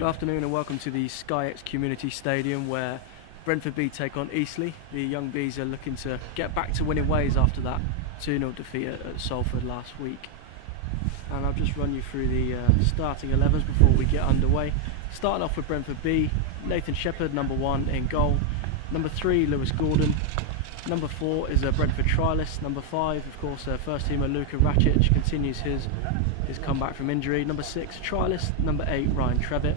Good afternoon and welcome to the SkyX Community Stadium where Brentford B take on Eastleigh. The young Bees are looking to get back to winning ways after that 2-0 defeat at Salford last week. And I'll just run you through the starting 11s before we get underway. Starting off with Brentford B, Nathan Shepperd, number 1 in goal. Number 3, Lewis Gordon. Number 4 is a Brentford Trialist. Number 5, of course, first teamer Racic continues his comeback from injury. Number 6, Trialist. Number 8, Ryan Trevitt.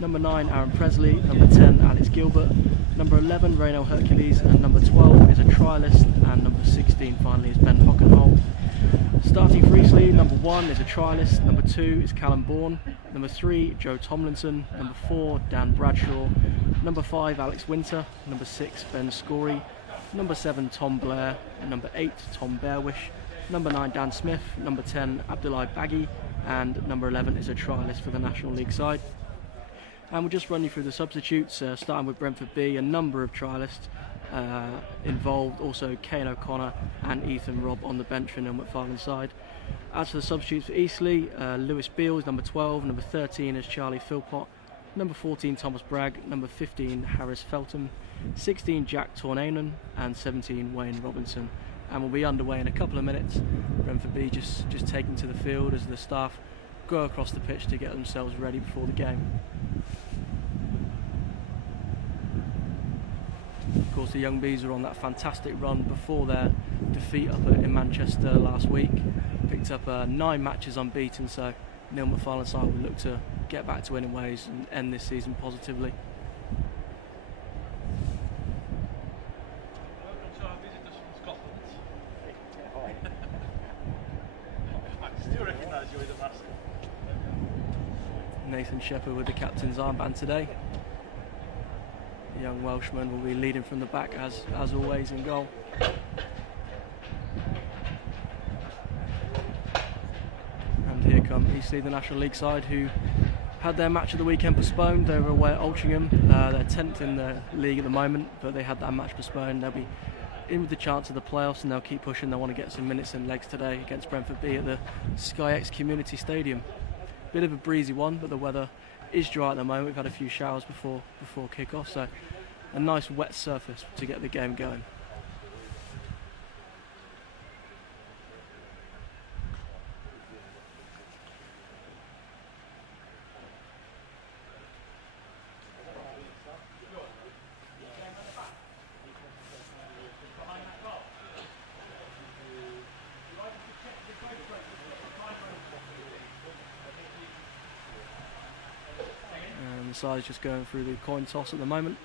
Number 9, Aaron Pressley. Number 10, Alex Gilbert. Number 11, Hercules. And number 12 is a Trialist. And number 16 finally is Ben Hockenhull. Starting for Eastleigh, number 1 is a Trialist. Number 2 is Callum Baughan. Number 3, Joe Tomlinson. Number 4, Dan Bradshaw. Number 5, Alex Wynter. Number 6, Ben Scorey. Number 7, Tom Blair. Number 8, Tom Bearwish. Number 9, Dan Smith. Number 10, Baggie. And number 11 is a Trialist for the National League side. And we'll just run you through the substitutes, starting with Brentford B, a number of Trialists involved, also Kane O'Connor and Ethan Robb on the bench for Neil McFarlane's side. As for the substitutes for Eastleigh, Lewis Beale is number 12, number 13 is Charlie Philpott, number 14 Thomas Bragg, number 15 Harris Feltham, 16 Jack Torniainen and 17 Wayne Robinson. And we'll be underway in a couple of minutes. Brentford B just taken to the field as the staff go across the pitch to get themselves ready before the game. Of course, the young Bees are on that fantastic run before their defeat up in Manchester last week. Picked up 9 matches unbeaten, so Neil McFarlane's side will look to get back to winning ways and end this season positively. Welcome to our visitors from Scotland. I still recognise you with the mask. Nathan Shepperd with the captain's armband today. The young Welshman will be leading from the back as always in goal. And here come Eastleigh, the National League side, who had their match of the weekend postponed. They were away at Altrincham. They're 10th in the league at the moment, but they had that match postponed. They'll be in with the chance of the playoffs and they'll keep pushing. They want to get some minutes and legs today against Brentford B at the SkyX Community Stadium. Bit of a breezy one, but the weather is dry at the moment. We've had a few showers before kick-off, so a nice wet surface to get the game going. And the side's just going through the coin toss at the moment.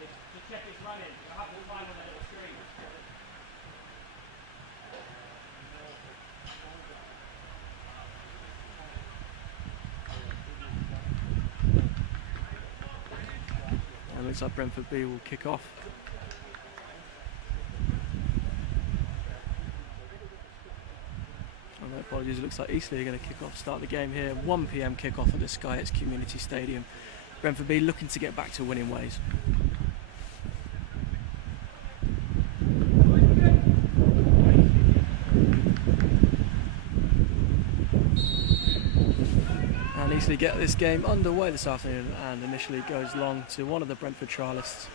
And it looks like Brentford B will kick off. Oh, no, apologies, it looks like Eastleigh are going to kick off, start the game here. 1 PM kick-off at the SkyX Community Stadium. Brentford B looking to get back to winning ways. And Eastleigh get this game underway this afternoon and initially goes long to one of the Brentford Trialists.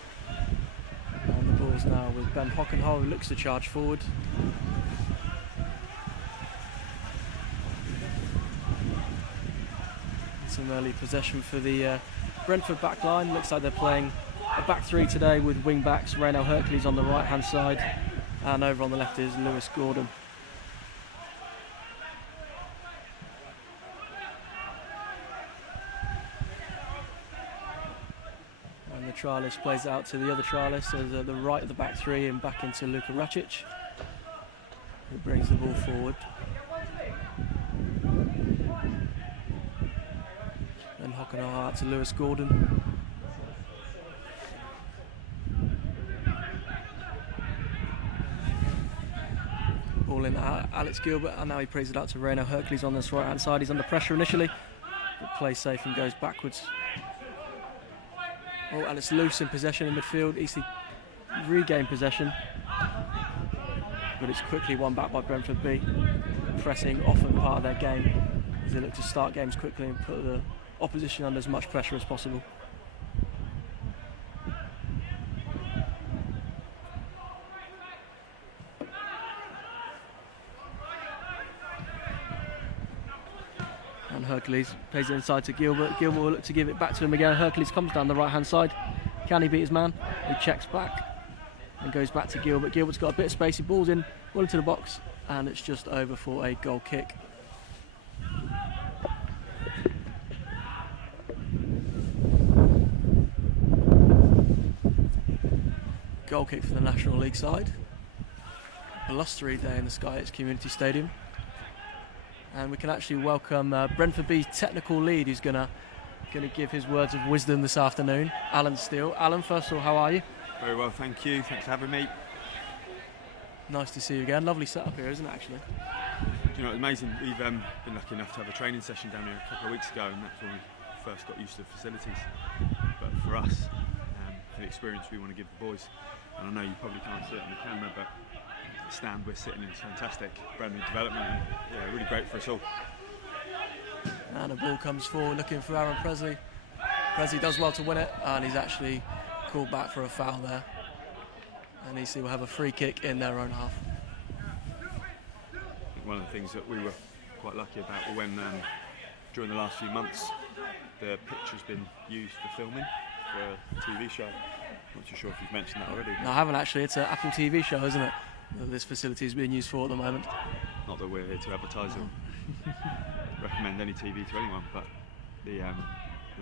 And the ball's now with Ben Hockenhull, who looks to charge forward. Some early possession for the Brentford back line. Looks like they're playing a back 3 today with wing backs Hercules on the right hand side and over on the left is Lewis Gordon. And the Trialist plays out to the other Trialist at the right of the back 3 and back into Racic, who brings the ball forward. And Hockenhull out to Lewis Gordon. Ball in Alex Gilbert, and now he plays it out to Hercules on this right hand side. He's under pressure initially, but plays safe and goes backwards. Oh, and it's loose in possession in midfield. Eastleigh regain possession, but it's quickly won back by Brentford B. Pressing often part of their game as they look to start games quickly and put the opposition under as much pressure as possible. And Hercules plays it inside to Gilbert. Gilbert will look to give it back to him again. Hercules comes down the right-hand side. Can he beat his man? He checks back and goes back to Gilbert. Gilbert's got a bit of space. He balls in, well into the box, and it's just over for a goal kick. Goal kick for the National League side. Blustery day in the SkyX Community Stadium. And we can actually welcome Brentford B's technical lead, who's going to give his words of wisdom this afternoon, Alan Steele. Alan, first of all, how are you? Very well, thank you. Thanks for having me. Nice to see you again. Lovely setup here, isn't it, actually? Do you know, it's amazing. We've been lucky enough to have a training session down here a couple of weeks ago, and that's when we first got used to the facilities. But for us, for the experience we want to give the boys, and I know you probably can't see it on the camera, but the stand we're sitting in is fantastic. Brand new development, and yeah, really great for us all. And the ball comes forward looking for Aaron Pressley. Pressley does well to win it, and he's actually called back for a foul there. And Eastleigh will have a free kick in their own half. I think one of the things that we were quite lucky about when during the last few months the pitch has been used for filming for a TV show. Not too sure if you've mentioned that already. No, I haven't actually. It's an Apple TV show, isn't it? That this facility is being used for at the moment. Not that we're here to advertise or recommend any TV to anyone, but the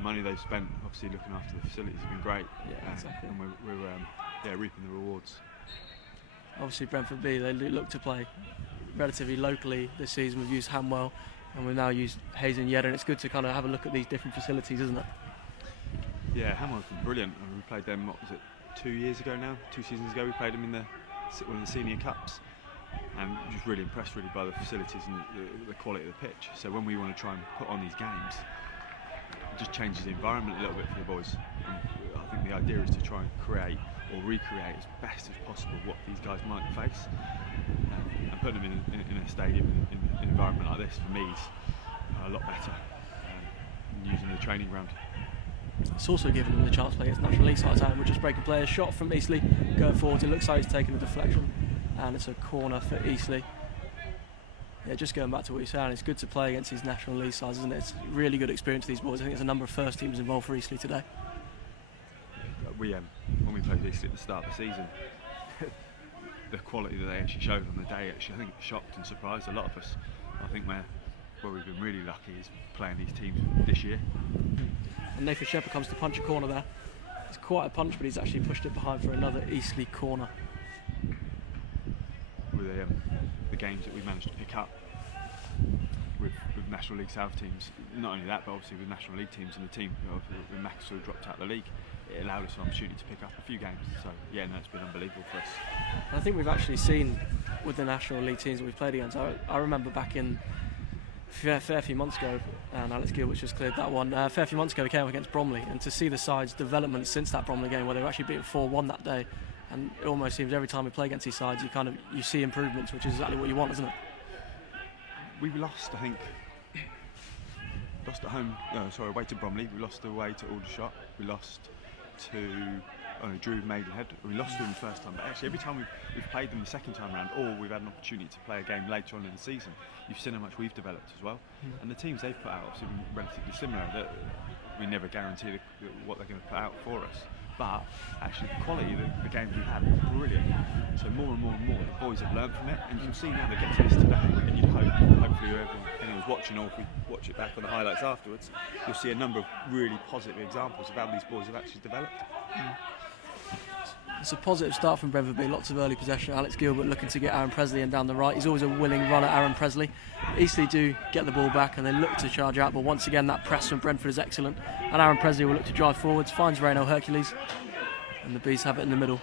money they've spent obviously looking after the facilities has been great. Yeah, exactly. And we're reaping the rewards. Obviously Brentford B, they look to play relatively locally this season. We've used Hamwell and we've now used Hayes and Yedder, and it's good to kind of have a look at these different facilities, isn't it? Yeah, Hamwell's been brilliant. I mean, we played them, what was it, 2 years ago now? 2 seasons ago we played them in one of the senior cups, and just really impressed really by the facilities and the quality of the pitch. So when we want to try and put on these games, it just changes the environment a little bit for the boys. And I think the idea is to try and create or recreate as best as possible what these guys might face, and putting them in a stadium in an environment like this for me is a lot better than using the training ground. It's also given them the chance to play against National League sides, and we're just breaking players. Shot from Eastleigh going forward. It looks like he's taken a deflection, and it's a corner for Eastleigh. Yeah, just going back to what you're saying, it's good to play against these National League sides, isn't it? It's a really good experience for these boys. I think there's a number of first teams involved for Eastleigh today. When we played Eastleigh at the start of the season, the quality that they actually showed on the day, actually, I think shocked and surprised a lot of us. I think where we've been really lucky is playing these teams this year. And Nathan Shepperd comes to punch a corner there. It's quite a punch, but he's actually pushed it behind for another Eastleigh corner. With the games that we managed to pick up with National League South teams, not only that, but obviously with National League teams and the team when Macclesfield dropped out of the league, it allowed us an opportunity to pick up a few games. So yeah, no, it's been unbelievable for us. And I think we've actually seen with the National League teams that we've played against. I remember back in fair few months ago, and Alex Gilbert just cleared that one. A fair few months ago we came up against Bromley, and to see the side's development since that Bromley game, where they were actually beaten 4-1 that day, and it almost seems every time we play against these sides you see improvements, which is exactly what you want, isn't it? We lost, I think, away to Bromley. We lost away to Aldershot. We lost to Drew Maidenhead. We lost to them the first time, but actually every time we've played them the second time around, or we've had an opportunity to play a game later on in the season, you've seen how much we've developed as well. And the teams they've put out obviously been relatively similar. That we never guarantee what they're going to put out for us, but actually the quality of the games we've had is brilliant. So more and more the boys have learned from it, and you can see now they get to this today, and you'd hopefully anyone's watching, or if we watch it back on the highlights afterwards, you'll see a number of really positive examples of how these boys have actually developed. It's a positive start from Brentford B. Lots of early possession. Alex Gilbert looking to get Aaron Pressley in down the right. He's always a willing runner, Aaron Pressley. Eastleigh do get the ball back and they look to charge out, but once again that press from Brentford is excellent. And Aaron Pressley will look to drive forwards, finds Hercules, and the Bees have it in the middle.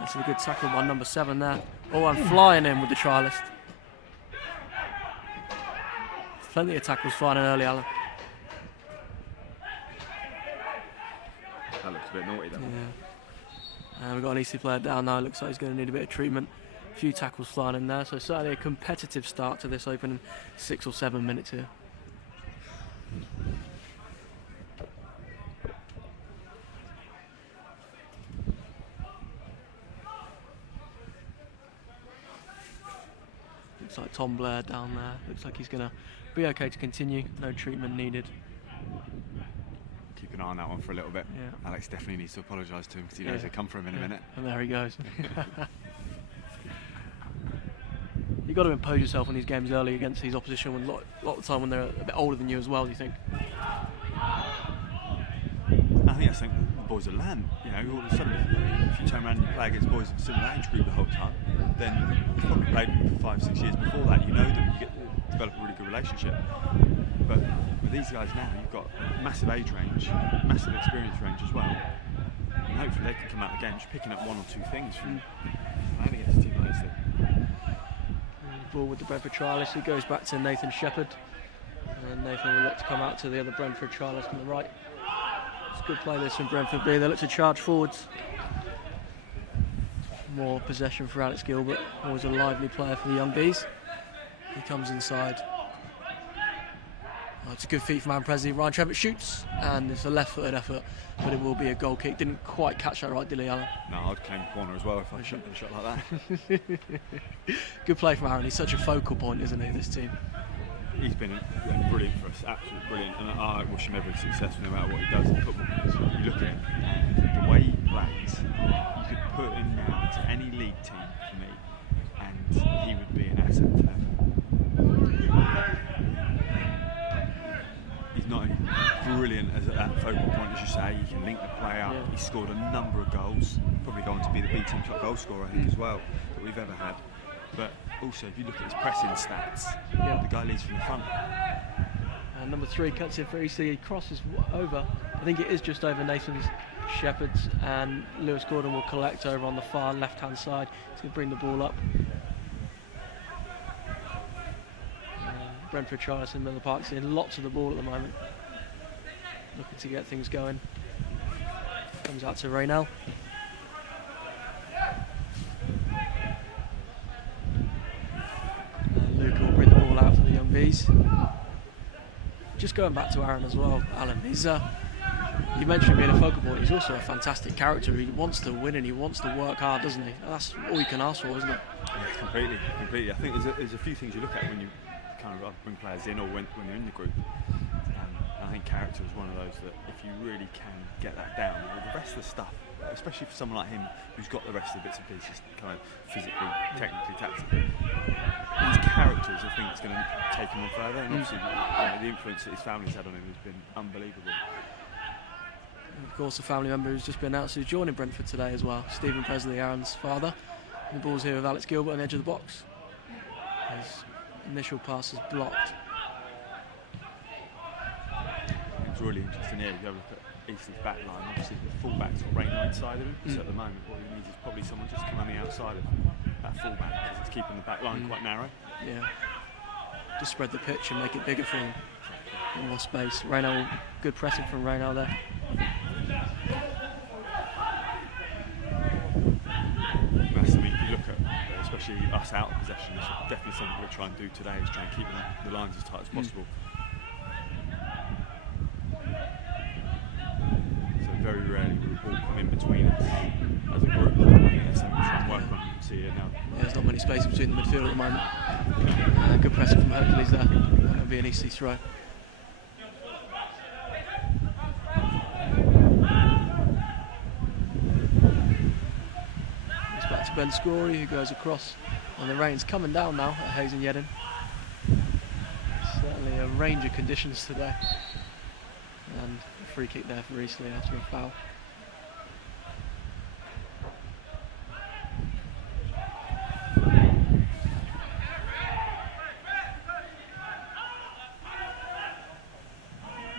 That's a good tackle by number 7 there. Oh, and flying in with the Trialist. Plenty of tackles flying in early, Alan. That looks a bit naughty, doesn't it? Yeah. We've got an Eastleigh player down now. Looks like he's going to need a bit of treatment. A few tackles flying in there, so certainly a competitive start to this opening 6 or 7 minutes here. Looks like Tom Blair down there. Looks like he's going to be okay to continue. No treatment needed. Keep an eye on that one for a little bit. Yeah. Alex definitely needs to apologise to him because he knows he'll come for him in a minute. And there he goes. You've got to impose yourself on these games early against these opposition when a lot of the time when they're a bit older than you as well, do you think? I think the boys will learn. You know, all of a sudden, if you turn around and play against boys of a similar age group the whole time, then you've probably played them for 5-6 years before that. You know them, you get to develop a really good relationship. But with these guys now, you've got a massive age range, massive experience range as well. And hopefully they can come out of the game just picking up one or two things from playing against a team like Eastleigh. Ball with the Brentford Trialist. It goes back to Nathan Shepperd. And Nathan will look to come out to the other Brentford Trialist on the right. It's good play this from Brentford B. They look to charge forwards. More possession for Alex Gilbert. Always a lively player for the young bees. He comes inside. Oh, it's a good feat from Aaron Pressley. Ryan Trevitt shoots, and it's a left-footed effort, but it will be a goal kick. Didn't quite catch that right, did he, Alan? No, I'd claim the corner as well if I shot like that. Good play from Aaron. He's such a focal point, isn't he, this team? He's been brilliant for us, absolutely brilliant, and I wish him every success no matter what he does in football. Because you look at him, the way he plays, you could put him now to any league team for me, and he would be an asset to them. He's not only brilliant as at that focal point, as you say, he can link the play up. He's scored a number of goals, probably going to be the B team top goal scorer, I think, as well, that we've ever had. But also, if you look at his pressing stats, the guy leads from the front. And number 3 cuts in for Eastleigh. He crosses over. I think it is just over Nathan's Shepperd's, and Lewis Gordon will collect over on the far left-hand side. He's going to bring the ball up. Brentford Trialist in Miller Park seeing lots of the ball at the moment. Looking to get things going. Comes out to Raynell. Luke will bring the ball out for the young bees. Just going back to Aaron as well, Alan. He's you mentioned being a focal point. He's also a fantastic character. He wants to win and he wants to work hard, doesn't he? That's all you can ask for, isn't it? Yeah, completely. I think there's a few things you look at when you kind of bring players in or when you're in the group. I think character is one of those that if you really can get that down, well, the rest of the stuff, especially for someone like him who's got the rest of the bits and pieces kind of physically, technically, tactically, his character is the thing that's going to take him on further, and obviously the influence that his family's had on him has been unbelievable. And of course, a family member who's just been announced who's joining Brentford today as well, Stephen Pressley, Aaron's father. And the ball's here with Alex Gilbert on the edge of the box. His initial pass is blocked. It's really interesting here. You go look at Eastleigh's back line. Obviously, the fullback's got Raynell inside of him. So at the moment, what he needs is probably someone just to come on the outside of that fullback because it's keeping the back line quite narrow. Yeah. Just spread the pitch and make it bigger for him. More space. Raynell, good pressing from Raynell there. If you look at, especially us out of possession, it's definitely something we'll try and do today, is try and keep the lines as tight as possible. So very rarely will the ball come in between us as a group. I think that's something we'll try and work on. You can see here now. There's not many spaces between the midfield at the moment. Good pressing from Hercules there. That'll be an easy throw. Back to Ben Scorey, who goes across, and the rain's coming down now at Hayes and Yeddon. Certainly a range of conditions today, and a free kick there for Eastleigh after a foul.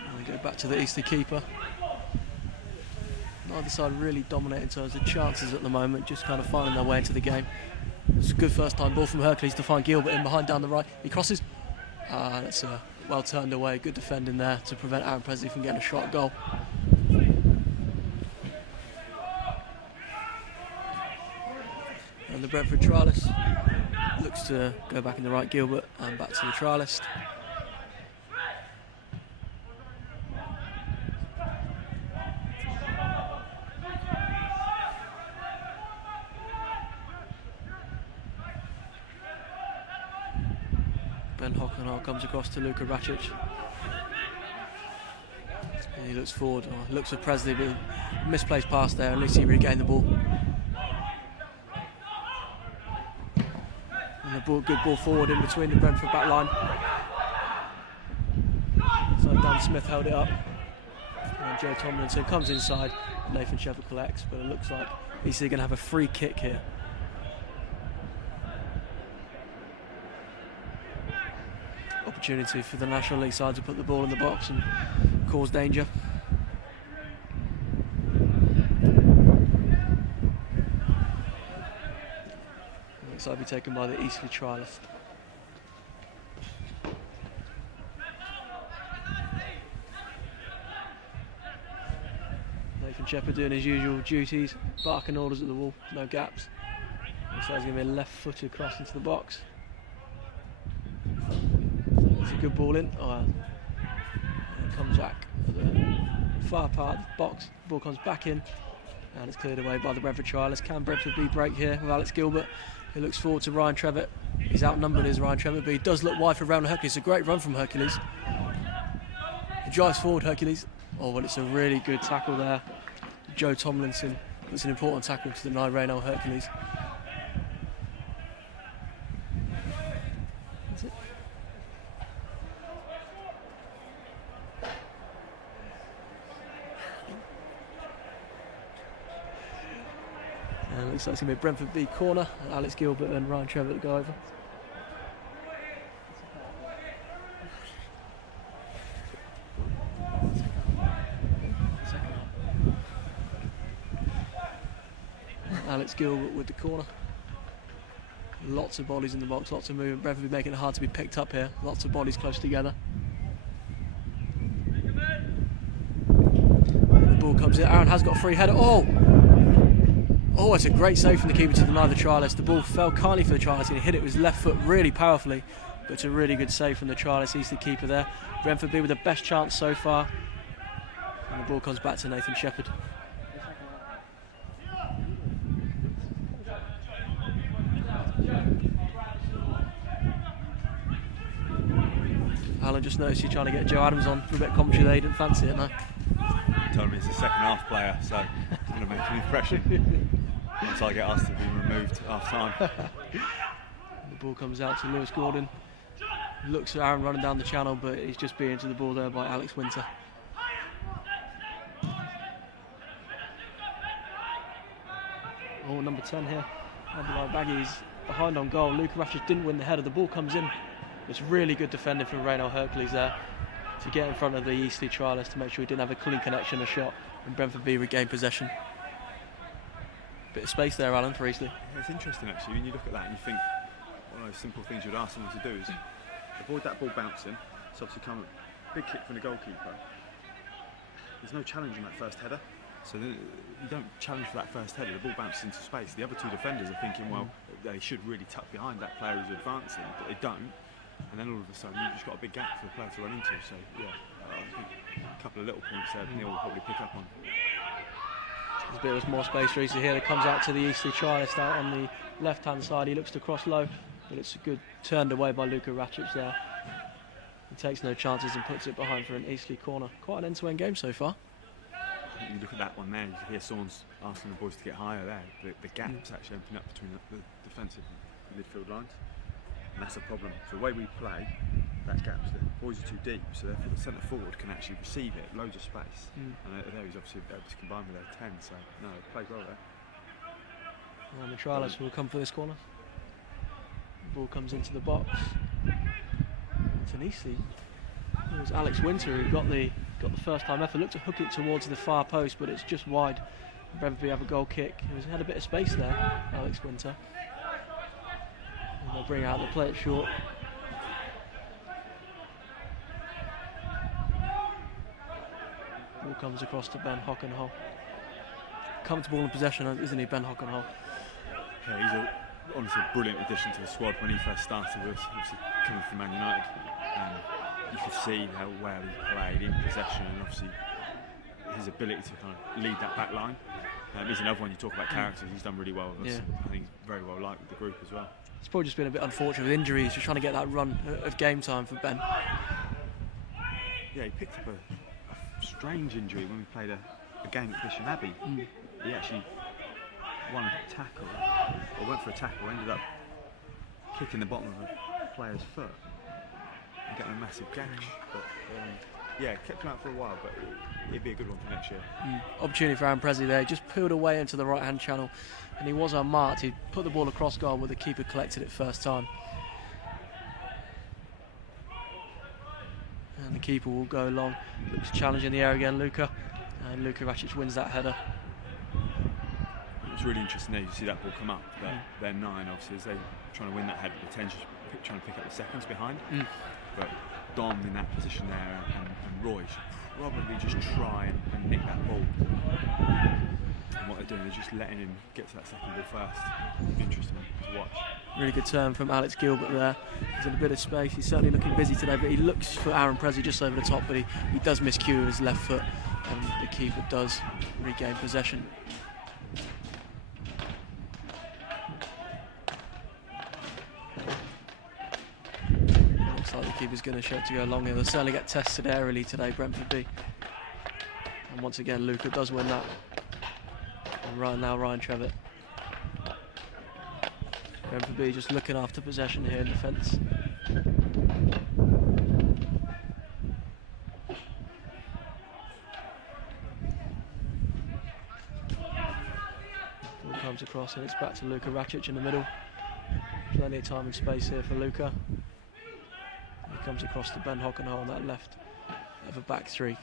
And we go back to the Eastleigh keeper. Neither side really dominate in terms of chances at the moment, just kind of finding their way into the game. It's a good first time ball from Hercules to find Gilbert in behind down the right. He crosses. That's well turned away. Good defending there to prevent Aaron Pressley from getting a shot at goal. And the Brentford Trialist looks to go back in the right, Gilbert, and back to the Trialist. comes across to Luka Racic. And he looks forward, looks at Pressley, but misplaced pass there. At least he regained the ball. And good ball forward in between the Brentford back line. So Dan Smith held it up. And Joe Tomlinson comes inside. Nathan Shepperd collects, but it looks like he's going to have a free kick here. Opportunity for the National League side to put the ball in the box and cause danger. Looks like to be taken by the Eastleigh Trialist. Nathan Shepperd doing his usual duties, barking orders at the wall, no gaps. Looks like there's going to be a left-footed cross into the box. It's a good ball in. And it comes back at the far part of the box. The ball comes back in, and it's cleared away by the Brentford Trialist. Can Brentford B break here with Alex Gilbert? He looks forward to Ryan Trevitt. He's outnumbered, is Ryan Trevitt, but he does look wide for round Hercules. It's a great run from Hercules. He drives forward, Hercules. Oh, well, it's a really good tackle there. Joe Tomlinson. It's an important tackle to deny Raynell Hercules. That's it. And it looks like it's going to be a Brentford B corner. Alex Gilbert and Ryan Trevitt go over. Alex Gilbert with the corner. Lots of bodies in the box, lots of movement. Brentford making it hard to be picked up here. Lots of bodies close together. The ball comes in. Aaron has got a free header. Oh, it's a great save from the keeper to deny the Trialist. The ball fell kindly for the Trialist and he hit it with his left foot really powerfully. But it's a really good save from the Trialist. He's the keeper there. Brentford B with the best chance so far. And the ball comes back to Nathan Shepperd. Alan just noticed you're trying to get Joe Adams on for a bit of commentary there. He didn't fancy it, no? Told me he's a second half player, so it's going to make an impression once I get asked to be removed half time. The ball comes out to Lewis Gordon. Looks at Aaron running down the channel, but he's just beaten to the ball there by Alex Wynter. Oh, number 10 here. Baggie's behind on goal. Luka Racic didn't win the header. The ball comes in. It's really good defending from Raynell Hercules there to get in front of the Eastleigh Trialist to make sure he didn't have a clean connection or shot, and Brentford B regained possession. Bit of space there, Alan, for Eastleigh. Yeah, it's interesting actually when you look at that and you think one of those simple things you'd ask someone to do is avoid that ball bouncing. It's obviously come a big kick from the goalkeeper. There's no challenge in that first header, so you don't challenge for that first header. The ball bounces into space. The other two defenders are thinking, well, they should really tuck behind that player who's advancing, but they don't. And then all of a sudden you've just got a big gap for the player to run into. So yeah, I think a couple of little points there Neil will probably pick up on. There's a bit of more space for Eastleigh here. It comes out to the Eastleigh Trialist out on the left hand side. He looks to cross low, but it's a good turned away by Luka Racic there. He takes no chances and puts it behind for an Eastleigh corner. Quite an end-to-end game so far. You look at that one there, you hear someone's asking the boys to get higher there. The gap's actually opening up between the defensive and midfield lines. And that's a problem. So the way we play, that gap's the boys are too deep, so therefore the centre forward can actually receive it, loads of space. And there he's obviously able to combine with their 10, so no, played well there. And the Trialist will come for this corner. The ball comes into the box. It's an Eastleigh. It was Alex Wynter who got the first time effort. Looked to hook it towards the far post, but it's just wide. Brentford B have a goal kick. He had a bit of space there, Alex Wynter. They'll bring out the play it short. Ball comes across to Ben Hockenhull. Comfortable in possession, isn't he, Ben Hockenhull? Yeah, he's honestly a brilliant addition to the squad. When he first started with us, obviously coming from Man United, you could see how well he played in possession, and obviously his ability to kind of lead that back line. He's another one you talk about characters. He's done really well with us. Yeah. I think he's very well liked with the group as well. It's probably just been a bit unfortunate with injuries, just trying to get that run of game time for Ben. Yeah, he picked up a strange injury when we played a game at Bishop Abbey. He actually won a tackle, or went for a tackle, ended up kicking the bottom of a player's foot and getting a massive gash. But yeah, kept him out for a while, but it'd be a good one for next year. Opportunity for Aaron Pressley there. He just peeled away into the right-hand channel, and he was unmarked. He put the ball across goal where the keeper collected it first time. And the keeper will go long. Looks challenging the air again, Luca. And Luka Racic wins that header. It's really interesting there. You see that ball come up. They're 9, obviously, as they're trying to win that header. The 10's just trying to pick up the seconds behind. But Dom in that position there, and Roy should probably just try and nick that ball. And what they're doing is just letting him get to that second ball first. It'll be interesting to watch. Really good turn from Alex Gilbert there. He's in a bit of space. He's certainly looking busy today, but he looks for Aaron Pressley just over the top, but he does miscue with his left foot, and the keeper does regain possession. Looks like the keeper's going to show it to go long here. They'll certainly get tested aerially today, Brentford B. And once again, Luca does win that. And right now, Ryan Trevitt. Brentford B just looking after possession here in defence. Ball comes across and it's back to Luka Racic in the middle. Plenty of time and space here for Luka. He comes across to Ben Hockenhull on that left of a back three.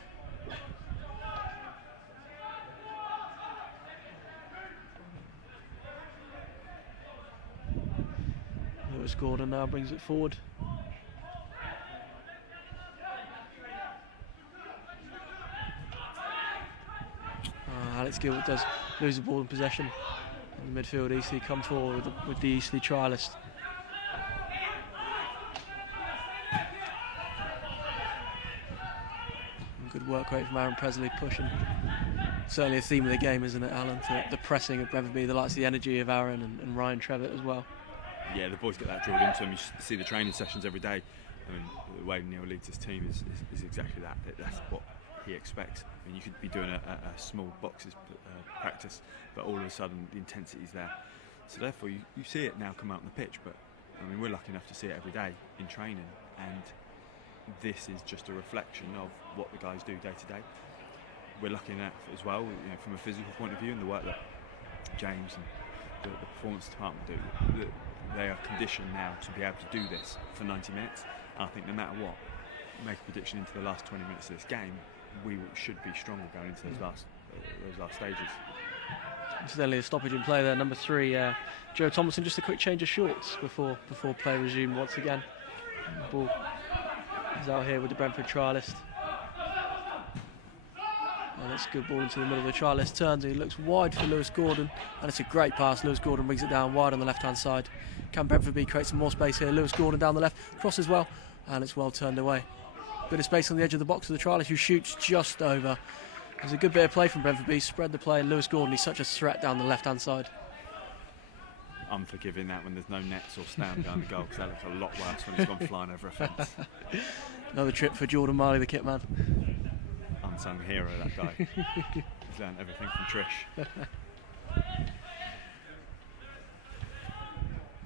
Lewis Gordon now brings it forward. Alex Gilbert does lose the ball in possession. In the midfield, Eastleigh come forward with the Eastleigh Trialist. And good work rate from Aaron Pressley, pushing. Certainly a theme of the game, isn't it, Alan? The pressing of Brentford B, the likes of the energy of Aaron and Ryan Trevitt as well. Yeah, the boys get that drilled into them. You see the training sessions every day. I mean, the way Neil leads his team is exactly that. That's what he expects. I mean, you could be doing a small boxes practice, but all of a sudden the intensity's there. So therefore, you see it now come out on the pitch. But I mean, we're lucky enough to see it every day in training, and this is just a reflection of what the guys do day to day. We're lucky enough as well, from a physical point of view, and the work that James and the performance department do. They are conditioned now to be able to do this for 90 minutes. And I think no matter what, make a prediction into the last 20 minutes of this game, we should be stronger going into those last stages. Incidentally, a stoppage in play there, number 3, Joe Tomlinson. Just a quick change of shorts before play resumed once again. And the ball is out here with the Brentford Trialist. And it's a good ball into the middle of the Trialist. Turns and he looks wide for Lewis Gordon, and it's a great pass. Lewis Gordon brings it down wide on the left hand side. Can Brentford B create some more space here? Lewis Gordon down the left, crosses well, and it's well turned away. Bit of space on the edge of the box for the Trialist, who shoots just over. There's a good bit of play from Brentford B. Spread the play, and Lewis Gordon, he's such a threat down the left hand side. Unforgiving that when there's no nets or stand behind the goal, because that looks a lot worse when it's gone flying over a fence. Another trip for Jordan Marley, the kit man. Unsung hero, that guy. He's learned everything from Trish.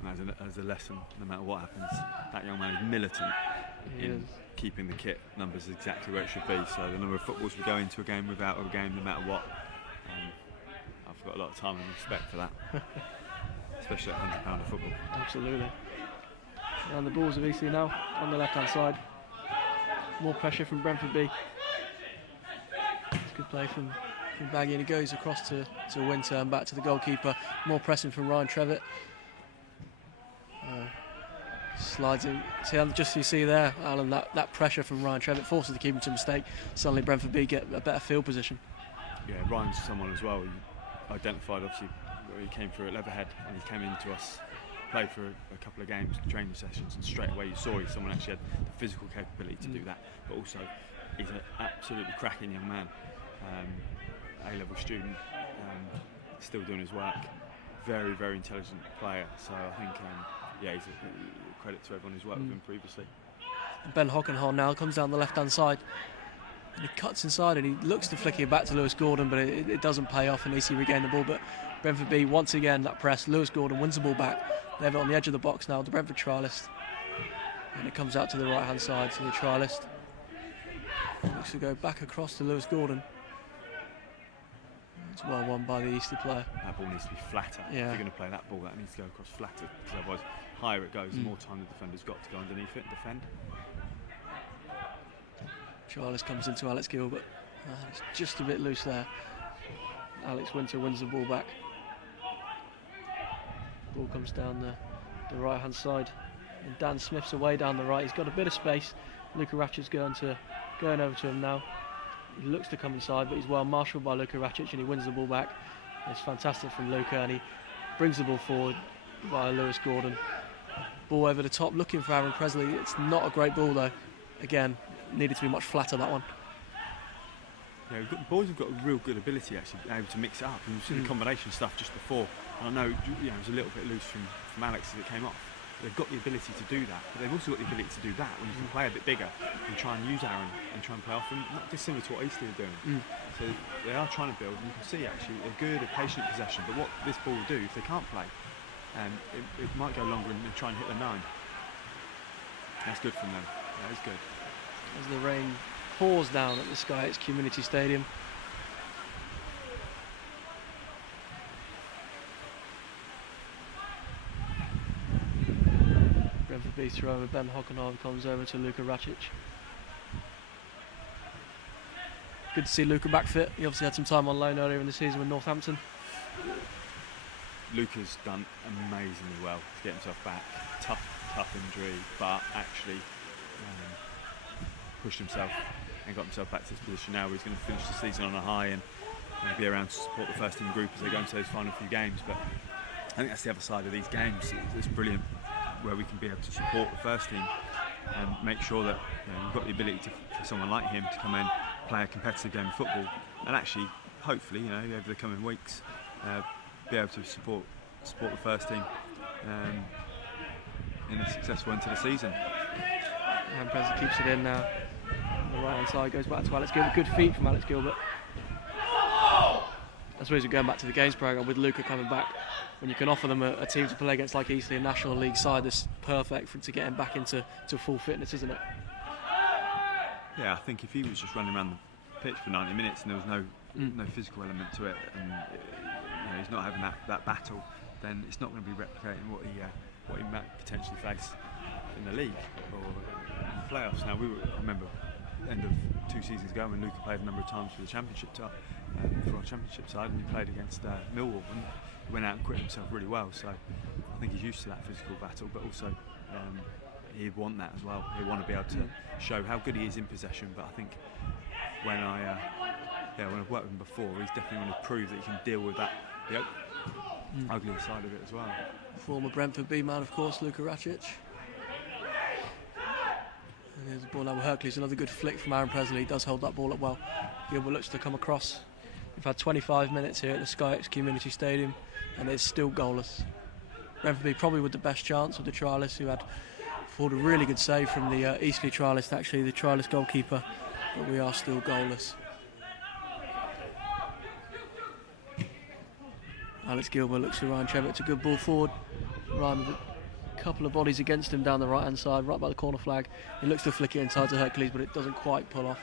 And as a lesson, no matter what happens, that young man is militant in keeping the kit numbers exactly where it should be. So the number of footballs we go into a game without a game, no matter what. I've got a lot of time and respect for that, especially at £100 of football. Absolutely. And the balls of Eastleigh now on the left hand side. More pressure from Brentford B. It's good play from Baggie, and he goes across to Wynter and back to the goalkeeper. More pressing from Ryan Trevitt. Slides in. See, just you see there, Alan, that pressure from Ryan Trevitt forces the keeper to mistake. Suddenly Brentford B get a better field position. Yeah, Ryan's someone as well. He identified, obviously, he came through at Leatherhead and he came into us, played for a couple of games, training sessions, and straight away you saw someone actually had the physical capability to do that, but also he's an absolutely cracking young man, A-level student, still doing his work. Very, very intelligent player. So I think, he's a credit to everyone who's worked with him previously. Ben Hockenhull now comes down the left-hand side. And he cuts inside and he looks to flick it back to Lewis Gordon, but it doesn't pay off, and Eastleigh regain the ball. But Brentford B, once again, that press. Lewis Gordon wins the ball back. They have it on the edge of the box now, the Brentford Trialist. And it comes out to the right-hand side to the Trialist. Looks to go back across to Lewis Gordon. It's well won by the Eastleigh player. That ball needs to be flatter. Yeah. If you're going to play that ball, that needs to go across flatter, because otherwise, higher it goes, the more time the defender's got to go underneath it and defend. Trialist comes into Alex Gilbert. It's just a bit loose there. Alex Wynter wins the ball back. Ball comes down the right-hand side. And Dan Smith's away down the right. He's got a bit of space. Luka Racic's going over to him now. He looks to come inside, but he's well marshalled by Luka Racic, and he wins the ball back. It's fantastic from Luka, and he brings the ball forward via Lewis Gordon. Ball over the top, looking for Aaron Pressley. It's not a great ball though. Again, needed to be much flatter, that one. Yeah, boys have got a real good ability actually, able to mix it up. And you've seen the combination stuff just before. I know it was a little bit loose from Alex as it came off. They've got the ability to do that, but they've also got the ability to do that when you can play a bit bigger and try and use Aaron and try and play off them, not dissimilar to what Eastleigh are doing. So they are trying to build, and you can see actually a good, patient possession, but what this ball will do if they can't play, it might go longer and try and hit the 9. That's good from them. That is good. As the rain pours down at the Sky Community Stadium. Brentford B throw over. Ben Hockenhull comes over to Luka Racic. Good to see Luka back fit. He obviously had some time on loan earlier in the season with Northampton. Luka's done amazingly well to get himself back. Tough injury, but actually pushed himself and got himself back to this position now where he's going to finish the season on a high and be around to support the first team group as they go into those final few games. But I think that's the other side of these games. It's brilliant where we can be able to support the first team and make sure that we've got the ability for someone like him to come in, play a competitive game of football, and actually, hopefully, over the coming weeks, be able to support the first team in a successful end to the season. And Pressley keeps it in now. On the right hand side goes back to Alex Gilbert. Good feet from Alex Gilbert. I suppose we're going back to the games programme with Luka coming back. When you can offer them a team to play against like Eastleigh, a National League side, that's perfect to get him back into full fitness, isn't it? Yeah, I think if he was just running around the pitch for 90 minutes and there was no physical element to it, and he's not having that battle, then it's not going to be replicating what he might potentially face in the league or in the playoffs. Now, I remember end of 2 seasons ago when Luka played a number of times for the championship for our championship side, and he played against Millwall and he went out and quit himself really well. So I think he's used to that physical battle, but also he'd want that as well. He'd want to be able to show how good he is in possession. But I think when I've worked with him before, he's definitely going to prove that he can deal with that ugly side of it as well. Former Brentford B man, of course, Luka Racic. And there's the ball now with Hercules. Another good flick from Aaron Pressley. He does hold that ball up well. Gilbert looks to come across. We've had 25 minutes here at the Sky Community Stadium, and it's still goalless. Brentford B probably with the best chance, with the Trialist, who had fought a really good save from the Eastleigh Trialist, actually, the Trialist goalkeeper. But we are still goalless. Alex Gilbert looks to Ryan Trevitt. It's a good ball forward. Ryan with a couple of bodies against him down the right hand side, right by the corner flag. He looks to flick it inside to Hercules, but it doesn't quite pull off.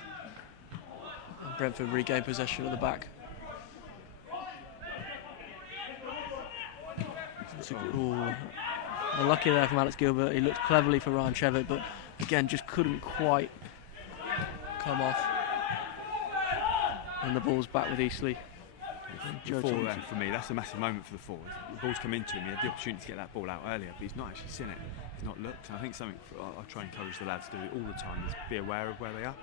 And Brentford regain possession at the back. Unlucky there from Alex Gilbert. He looked cleverly for Ryan Trevitt, but again just couldn't quite come off. And the ball's back with Eastleigh. For me, that's a massive moment for the forward. The ball's come into him, he had the opportunity to get that ball out earlier, but he's not actually seen it. He's not looked. And I think something I try and encourage the lads to do all the time is be aware of where they are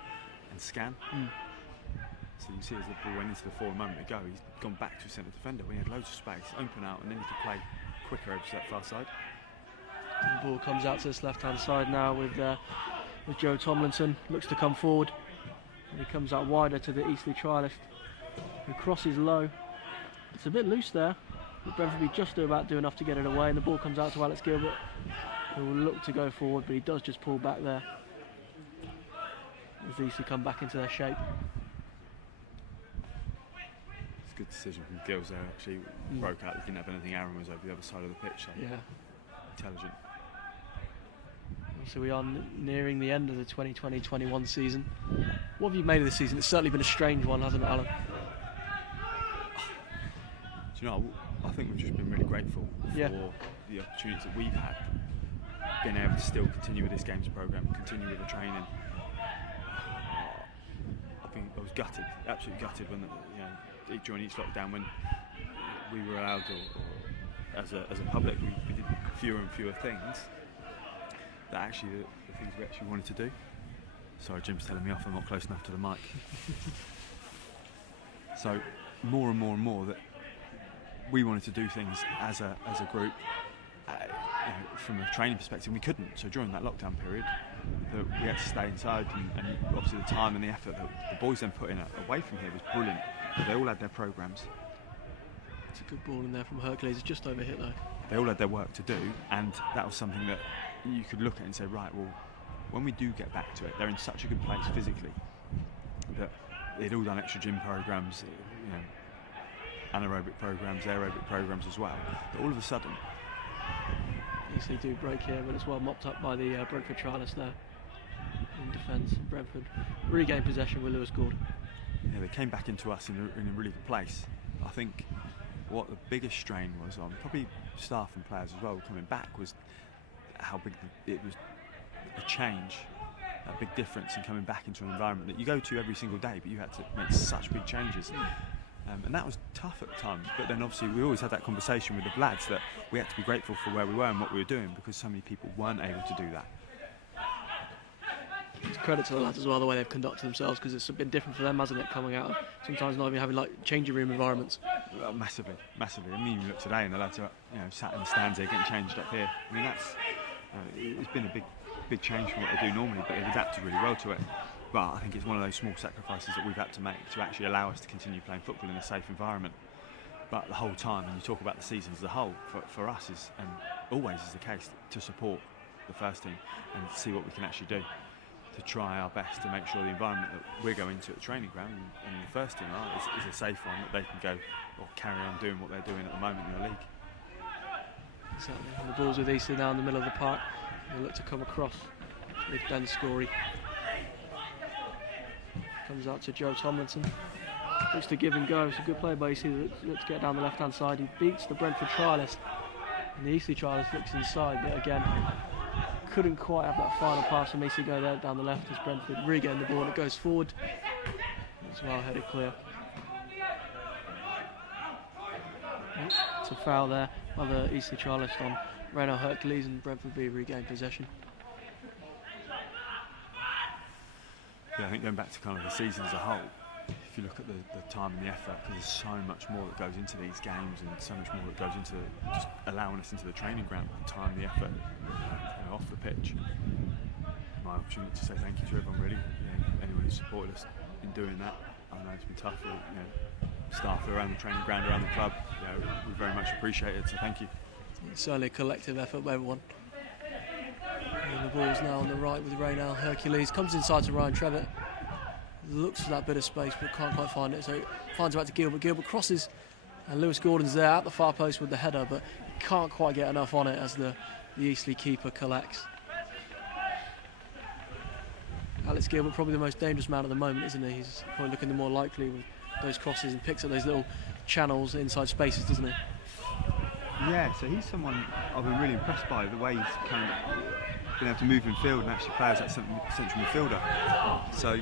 and scan. So you see as the ball went into the forward a moment ago, he's gone back to a centre defender when he had loads of space, open out, and then he could play quicker over to that far side. The ball comes out to this left-hand side now with Joe Tomlinson. Looks to come forward. And he comes out wider to the Eastleigh Trialist, who crosses low. It's a bit loose there. Brentford just about do enough to get it away, and the ball comes out to Alex Gilbert, who will look to go forward, but he does just pull back there as Eastleigh come back into their shape. It's a good decision from Gills there. Actually broke out. He didn't have anything. Aaron was over the other side of the pitch. So Yeah. Intelligent. So we are nearing the end of the 2020-21 season. What have you made of this season? It's certainly been a strange one, hasn't it, Alan? Do you know, I think we've just been really grateful for the opportunities that we've had, being able to still continue with this games programme, continue with the training. I was gutted, absolutely gutted when during each lockdown when we were allowed, or as a public, we did fewer and fewer things. That actually the things we actually wanted to do. Sorry, Jim's telling me off. I'm not close enough to the mic. So more and more and more that we wanted to do things as a group. From a training perspective, we couldn't. So during that lockdown period, we had to stay inside, and obviously the time and the effort that the boys then put in away from here was brilliant. They all had their programmes. It's a good ball in there from Hercules. It's just over hit though. They all had their work to do, and that was something that you could look at and say, right, well, when we do get back to it, they're in such a good place physically that they'd all done extra gym programmes, anaerobic programmes, aerobic programmes as well, that all of a sudden Eastleigh do break here, but it's well mopped up by the Brentford Trialist there in defence. Brentford regained possession with Lewis Gordon. Yeah, they came back into us in a really good place. I think what the biggest strain was on probably staff and players as well coming back was how big it was a change, a big difference in coming back into an environment that you go to every single day, but you had to make such big changes. And that was tough at the time, but then obviously we always had that conversation with the lads that we had to be grateful for where we were and what we were doing, because so many people weren't able to do that. It's credit to the lads as well, the way they've conducted themselves, because it's been different for them, hasn't it, coming out, sometimes not even having like changing room environments. Well, massively. I mean, you look today and the lads are sat in the stands here getting changed up here. I mean, that's it's been a big change from what they do normally, but they've adapted really well to it. But I think it's one of those small sacrifices that we've had to make to actually allow us to continue playing football in a safe environment. But the whole time, and you talk about the season as a whole, for us is, and always is the case, to support the first team and see what we can actually do to try our best to make sure the environment that we're going to at the training ground and the first team is a safe one, that they can go or carry on doing what they're doing at the moment in the league. Exactly. And the ball's with Eastleigh now in the middle of the park. They look to come across with Ben Scorey. Comes out to Joe Tomlinson. Looks to give and go. It's a good play by Eastleigh. Looks to get down the left hand side. He beats the Brentford Trialist. And the Eastleigh Trialist looks inside, but again couldn't quite have that final pass from Eastleigh go there down the left as Brentford regain the ball and it goes forward. It's well headed clear. It's a foul there by the Eastleigh Trialist on Renault Hercules, and Brentford B regain possession. Yeah, I think going back to kind of the season as a whole, if you look at the time and the effort, because there's so much more that goes into these games and so much more that goes into just allowing us into the training ground, the time, the effort, off the pitch. My opportunity to say thank you to everyone, really. Anyone who supported us in doing that. I know it's been tough for staff around the training ground, around the club. We very much appreciate it, so thank you. It's certainly a collective effort by everyone. And the ball's now on the right with Raynell Hercules. Comes inside to Ryan Trevitt. Looks for that bit of space but can't quite find it, so finds it back to Gilbert. Gilbert crosses and Lewis Gordon's there at the far post with the header, but can't quite get enough on it as the Eastleigh keeper collects. Alex Gilbert, probably the most dangerous man at the moment, isn't he? He's probably looking the more likely with those crosses and picks up those little channels inside spaces, doesn't he? Yeah, so he's someone I've been really impressed by, the way he's kind of been able to move in field and actually play as that central midfielder. So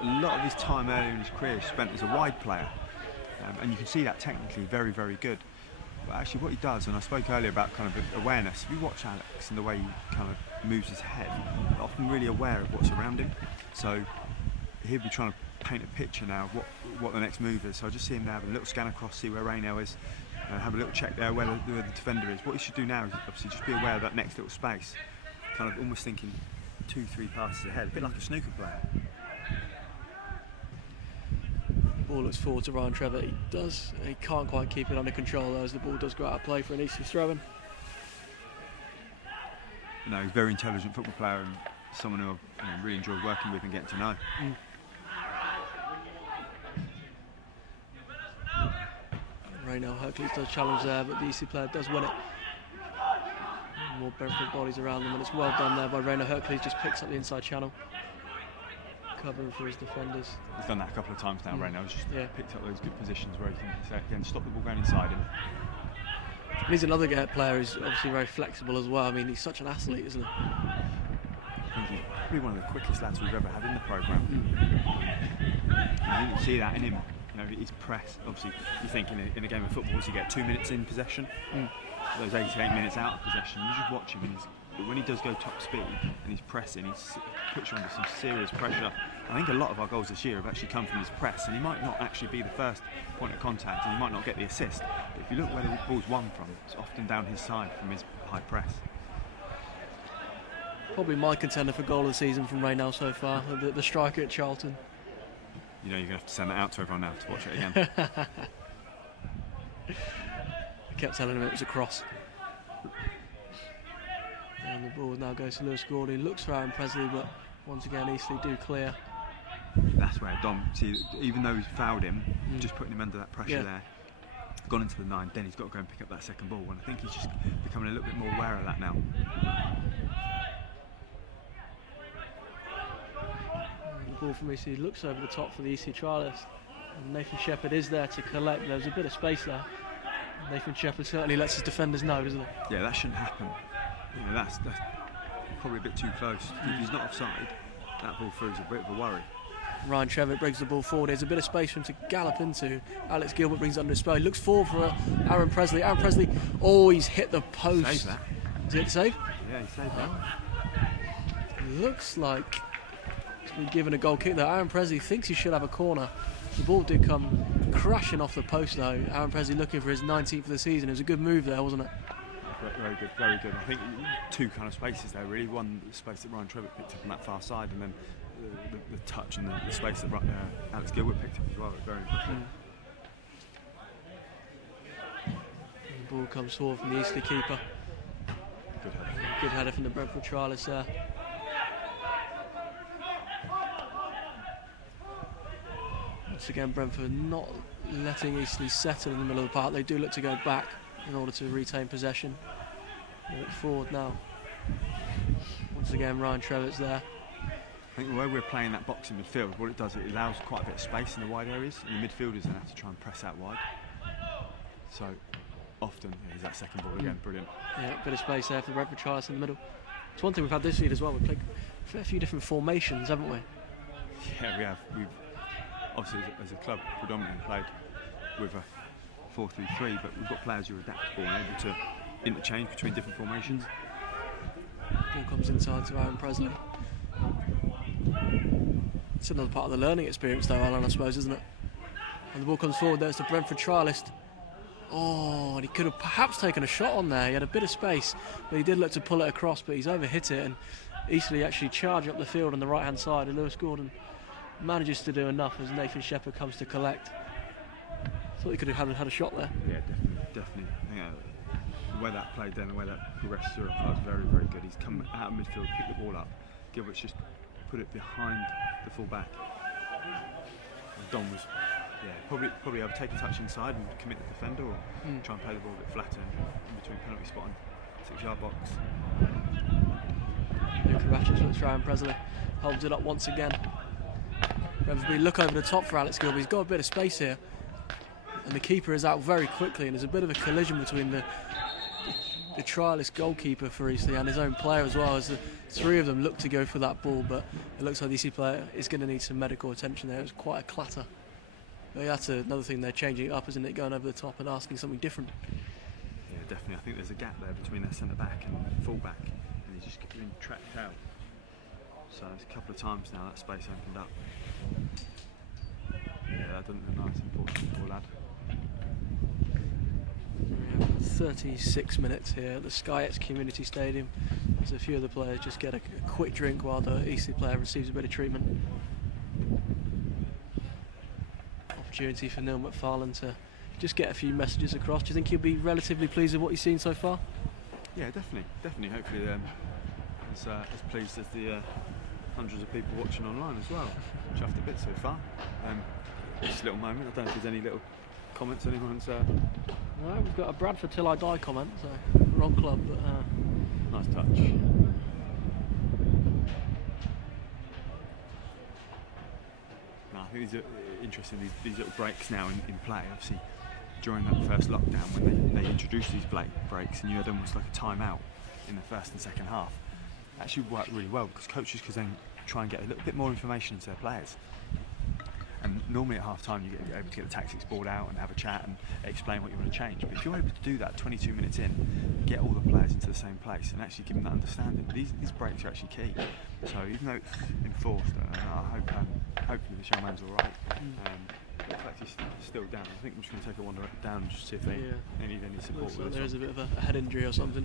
a lot of his time earlier in his career is spent as a wide player, and you can see that technically very, very good. But actually what he does, and I spoke earlier about kind of awareness, if you watch Alex and the way he kind of moves his head, he's often really aware of what's around him. So he'll be trying to paint a picture now of what the next move is. So I just see him now have a little scan across, see where Raynell is, have a little check there where the defender is. What he should do now is obviously just be aware of that next little space, kind of almost thinking 2-3 passes ahead, a bit like a snooker player. Ball looks forward to Ryan Trevitt. He can't quite keep it under control though, as the ball does go out of play for an Eastleigh throw-in. No, he's a very intelligent football player and someone who I've really enjoyed working with and getting to know. Right now Hercules does challenge there, but the Eastleigh player does win it. More Brentford bodies around them, and it's well done there by Rainer. Hercules just picks up the inside channel, covering for his defenders. He's done that a couple of times now, Rainer. He's just picked up those good positions where he can again stop the ball going inside him. And he's another player who's obviously very flexible as well. I mean, he's such an athlete, isn't he? I think he's probably one of the quickest lads we've ever had in the programme. You can see that in him. You know, his press. Obviously, you think in a game of football, does he get 2 minutes in possession? Those 88 minutes out of possession, you just watch him. But when he does go top speed and he's pressing, he's puts you under some serious pressure. I think a lot of our goals this year have actually come from his press, and he might not actually be the first point of contact, and he might not get the assist. But if you look where the ball's won from, it's often down his side from his high press. Probably my contender for goal of the season from Raynell so far, the striker at Charlton. You know, you're going to have to send that out to everyone now to watch it again. I kept telling him it was a cross. And the ball now goes to Lewis Gordon. Looks for Aaron Pressley, but once again Eastleigh do clear. That's where Dom, see, even though he's fouled him, just putting him under that pressure there, gone into the 9, then he's got to go and pick up that second ball, and I think he's just becoming a little bit more aware of that now. And the ball from Eastleigh looks over the top for the Eastleigh Trialist. And Nathan Shepperd is there to collect. There's a bit of space there. Nathan Shepperd certainly lets his defenders know, doesn't he? Yeah, that shouldn't happen. You know, that's probably a bit too close. If he's not offside, that ball through is a bit of a worry. Ryan Trevitt brings the ball forward. There's a bit of space for him to gallop into. Alex Gilbert brings it under his spell. He looks forward for Aaron Pressley. Aaron Pressley, he's hit the post. Saved that. Is it the save? Yeah, he saved that. Looks like he's been given a goal kick there. Aaron Pressley thinks he should have a corner. The ball did come crashing off the post though. Aaron Pressley looking for his 19th of the season. It was a good move there, wasn't it? Very good, very good. I think two kind of spaces there really. One, the space that Ryan Trevitt picked up on that far side, and then the touch and the space that Alex Gilbert picked up as well. Very impressive. The ball comes forward from the Eastleigh keeper. Good header. Good header from the Brentford Trialist there. Once again, Brentford not letting Eastleigh settle in the middle of the park. They do look to go back in order to retain possession. They look forward now. Once again, Ryan Trevitt's there. I think the way we're playing that box in midfield, what it does, it allows quite a bit of space in the wide areas, and the midfielders then have to try and press out wide. So often, there's that second ball again, brilliant. Yeah, bit of space there for the Brentford Trialist in the middle. It's one thing we've had this season as well. We've played a fair few different formations, haven't we? Yeah, we have. We've obviously, as a club, predominantly played with a 4-3-3, but we've got players who are adaptable and able to interchange between different formations. Ball comes inside to Aaron Pressley. It's another part of the learning experience though, Alan, I suppose, isn't it? And the ball comes forward, there's the Brentford Trialist. Oh, and he could have perhaps taken a shot on there. He had a bit of space, but he did look to pull it across, but he's overhit it, and Eastleigh actually charge up the field on the right-hand side, and Lewis Gordon manages to do enough as Nathan Shepperd comes to collect. Thought he could have had a shot there. Yeah, definitely. Yeah, the way that played then, the way that progressed through, was very, very good. He's come out of midfield, picked the ball up. Gilbert's just put it behind the full back. And Don was, probably either take a touch inside and commit the defender, or try and play the ball a bit flatter in between penalty spot and 6-yard box. Racic looks for Aaron Pressley, holds it up once again. Brentford look over the top for Alex Gilbert. He's got a bit of space here, and the keeper is out very quickly, and there's a bit of a collision between the Trialist goalkeeper for Eastleigh and his own player as well, as the three of them look to go for that ball, but it looks like the Eastleigh player is going to need some medical attention there. It was quite a clatter. But that's another thing they're changing it up, isn't it? Going over the top and asking something different. Yeah, definitely. I think there's a gap there between their centre back and full back, and he's just getting tracked out. So it's a couple of times now that space opened up. Yeah, that doesn't look nice, unfortunately, poor lad. We have 36 minutes here at the SkyX Community Stadium, as a few of the players just get a quick drink while the Eastleigh player receives a bit of treatment. Off opportunity for Neil McFarlane to just get a few messages across. Do you think he'll be relatively pleased with what he's seen so far? Yeah, definitely. Hopefully, as pleased as the hundreds of people watching online as well. Chuffed a bit so far. Just a little moment. I don't know if there's any little comments anyone's. No, we've got a Bradford till I die comment. So wrong club, but nice touch. No, I think these are interesting. These little breaks now in play. Obviously, during that first lockdown when they introduced these breaks, and you had almost like a timeout in the first and second half. It actually worked really well because coaches could then try and get a little bit more information into their players. And normally at half time you're able to get the tactics board out and have a chat and explain what you want to change. But if you're able to do that 22 minutes in, get all the players into the same place and actually give them that understanding, these breaks are actually key. So even though it's enforced, I hope hopefully the young man's alright. But in fact he's still down. I think I'm just going to take a wander down and just see if they need any support. Looks like there is a bit of a head injury or something.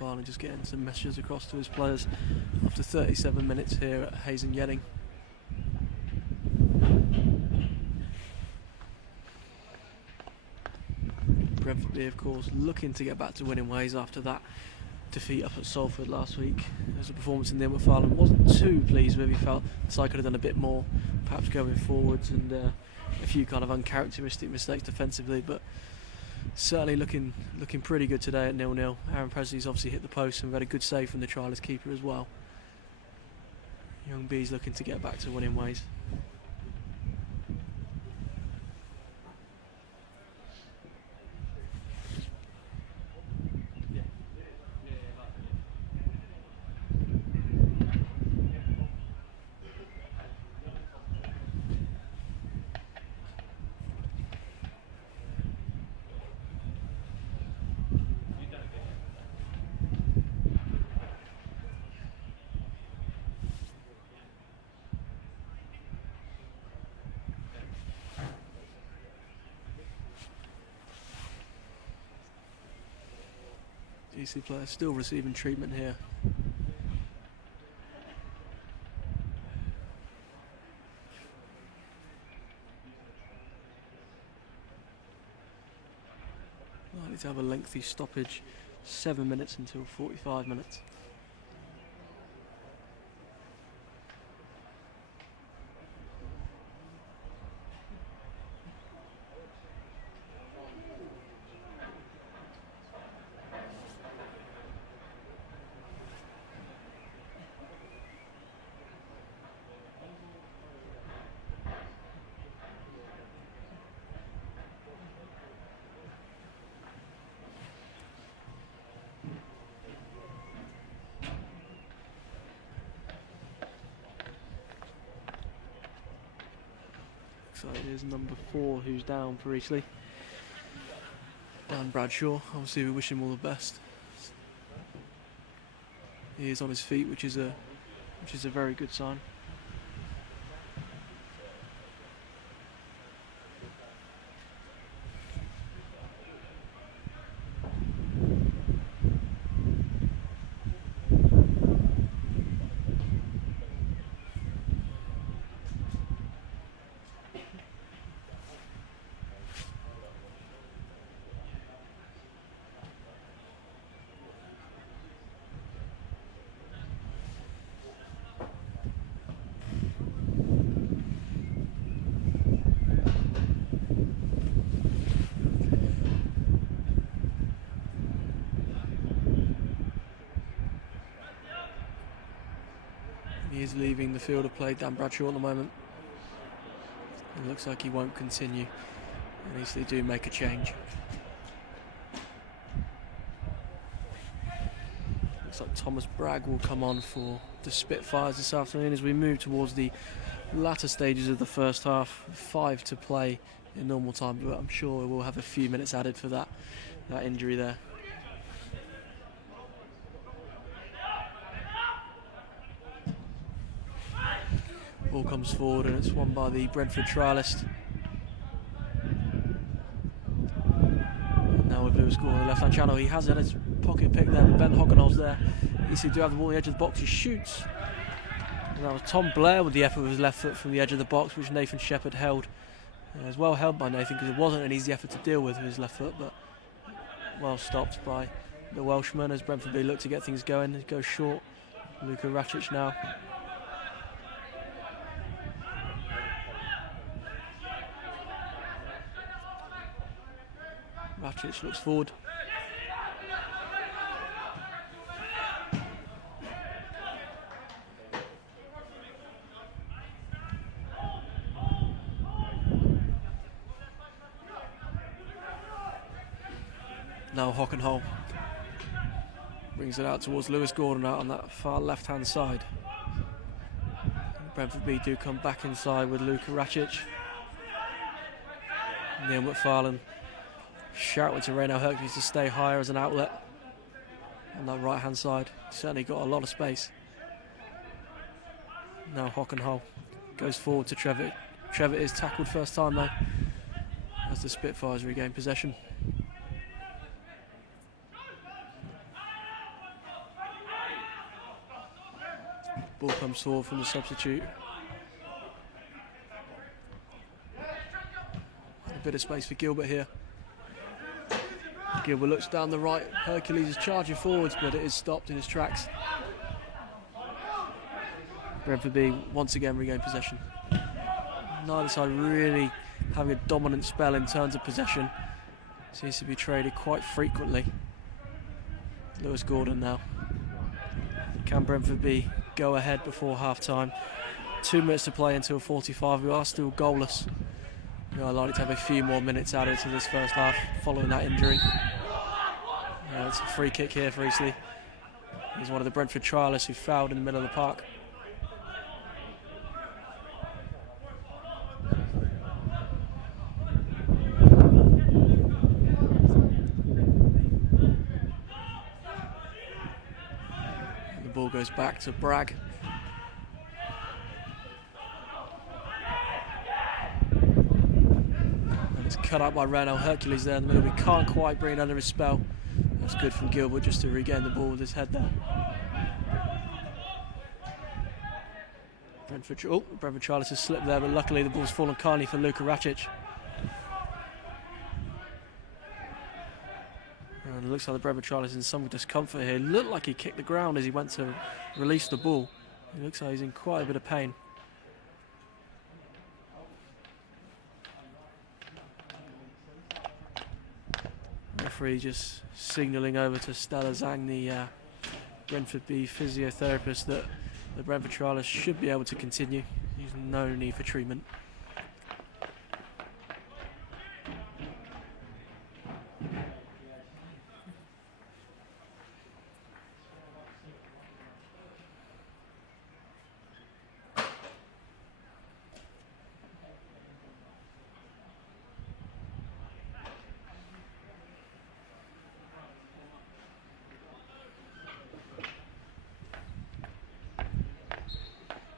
McFarlane just getting some messages across to his players after 37 minutes here at Hayes and Yedding. Brentford, of course, looking to get back to winning ways after that defeat up at Salford last week. There was a performance in Neil McFarlane wasn't too pleased with. He felt the side could have done a bit more, perhaps going forwards, and a few kind of uncharacteristic mistakes defensively, but certainly looking pretty good today at 0-0. Aaron Pressley's obviously hit the post and we've had a good save from the Trialist keeper as well. Young B's looking to get back to winning ways. Eastleigh player still receiving treatment here. Likely to have a lengthy stoppage, 7 minutes until 45 minutes. So it is number 4 who's down for Eastleigh. Dan Bradshaw, obviously we wish him all the best. He is on his feet, which is a very good sign. He is leaving the field of play, Dan Bradshaw, at the moment. It looks like he won't continue, and Eastleigh do make a change. Looks like Thomas Bragg will come on for the Spitfires this afternoon as we move towards the latter stages of the first half. 5 to play in normal time, but I'm sure we'll have a few minutes added for that injury there. Ball comes forward and it's won by the Brentford Trialist. And now with Lewis scoring on the left hand channel, he has it in his pocket pick there, but Ben Hockenhull's there. Eastleigh do have the ball on the edge of the box, he shoots. And that was Tom Blair with the effort with his left foot from the edge of the box, which Nathan Shepperd held. It was well held by Nathan because it wasn't an easy effort to deal with his left foot, but well stopped by the Welshman as Brentford B look to get things going. It goes short. Luka Racic now. Racic looks forward. Now Hockenhull brings it out towards Lewis Gordon out on that far left-hand side. Brentford B do come back inside with Luka Racic. Neil McFarlane shouting to Hercules to stay higher as an outlet on that right-hand side. Certainly got a lot of space. Now Hockenhull goes forward to Trevitt. Trevitt is tackled first time though, as the Spitfires regain possession. Ball comes forward from the substitute. A bit of space for Gilbert here. Gilbert looks down the right. Hercules is charging forwards, but it is stopped in his tracks. Brentford B once again regain possession. Neither side really having a dominant spell in terms of possession. Seems to be traded quite frequently. Lewis Gordon now. Can Brentford B go ahead before half-time? 2 minutes to play until 45. We are still goalless. We are likely to have a few more minutes added to this first half following that injury. It's a free kick here for Eastleigh. He's one of the Brentford trialists who fouled in the middle of the park. The ball goes back to Bragg. It's cut out by Hercules there in the middle. We can't quite bring it under his spell. That's good from Gilbert just to regain the ball with his head there. Brentford Trialist has slipped there, but luckily the ball's fallen kindly for Luka Racic. And it looks like the Brentford Trialist is in some discomfort here. It looked like he kicked the ground as he went to release the ball. It looks like he's in quite a bit of pain. Referee just signalling over to Stella Zhang, the Brentford B physiotherapist, that the Brentford Trialist should be able to continue. There's no need for treatment.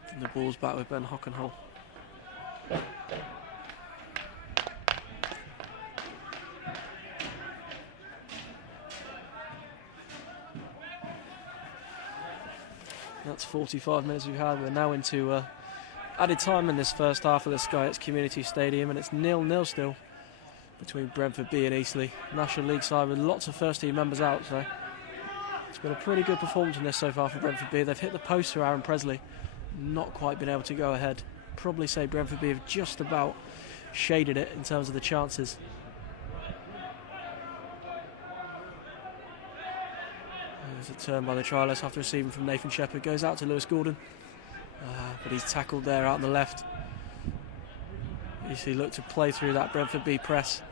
And the ball's back with Ben Hockenhull. That's 45 minutes we've had. We're now into added time in this first half of the SkyX Community Stadium, and it's 0-0 still between Brentford B and Eastleigh. National League side with lots of first team members out, so it's been a pretty good performance in this so far for Brentford B. They've hit the post for Aaron Pressley, not quite been able to go ahead. Probably say Brentford B have just about shaded it in terms of the chances. There's a turn by the trialist after receiving from Nathan Shepperd. Goes out to Lewis Gordon, but he's tackled there out on the left. Eastleigh look to play through that Brentford B press,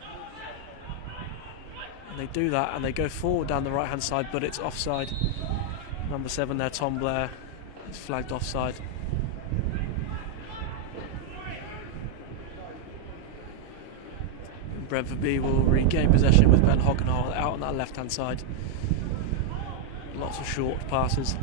and they do that, and they go forward down the right hand side, but it's offside. Number 7 there, Tom Blair, is flagged offside. And Brentford B will regain possession with Ben Hockenhull out on that left hand side. Lots of short passes.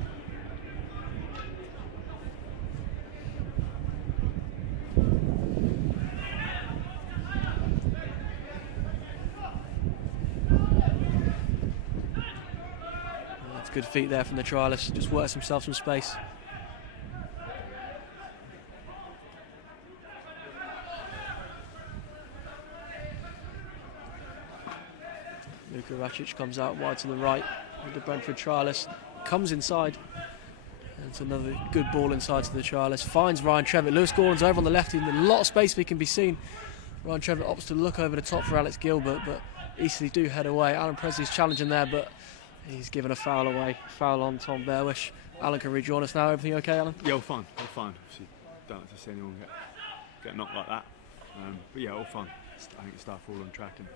That's good feet there from the trialist. Just works himself some space. Racic comes out wide to the right with the Brentford Trialist. Comes inside. And it's another good ball inside to the Trialist. Finds Ryan Trevitt. Lewis Gordon's over on the left in a lot of space if he can be seen. Ryan Trevitt opts to look over the top for Alex Gilbert, but Eastleigh do head away. Aaron Presley's challenging there, but he's given a foul away. Foul on Tom Bearwish. Alan can rejoin us now. Everything okay, Alan? Yeah, all fine. All fine. Obviously, don't like to see anyone get knocked like that. But yeah, all fine. I think the staff are all on track, and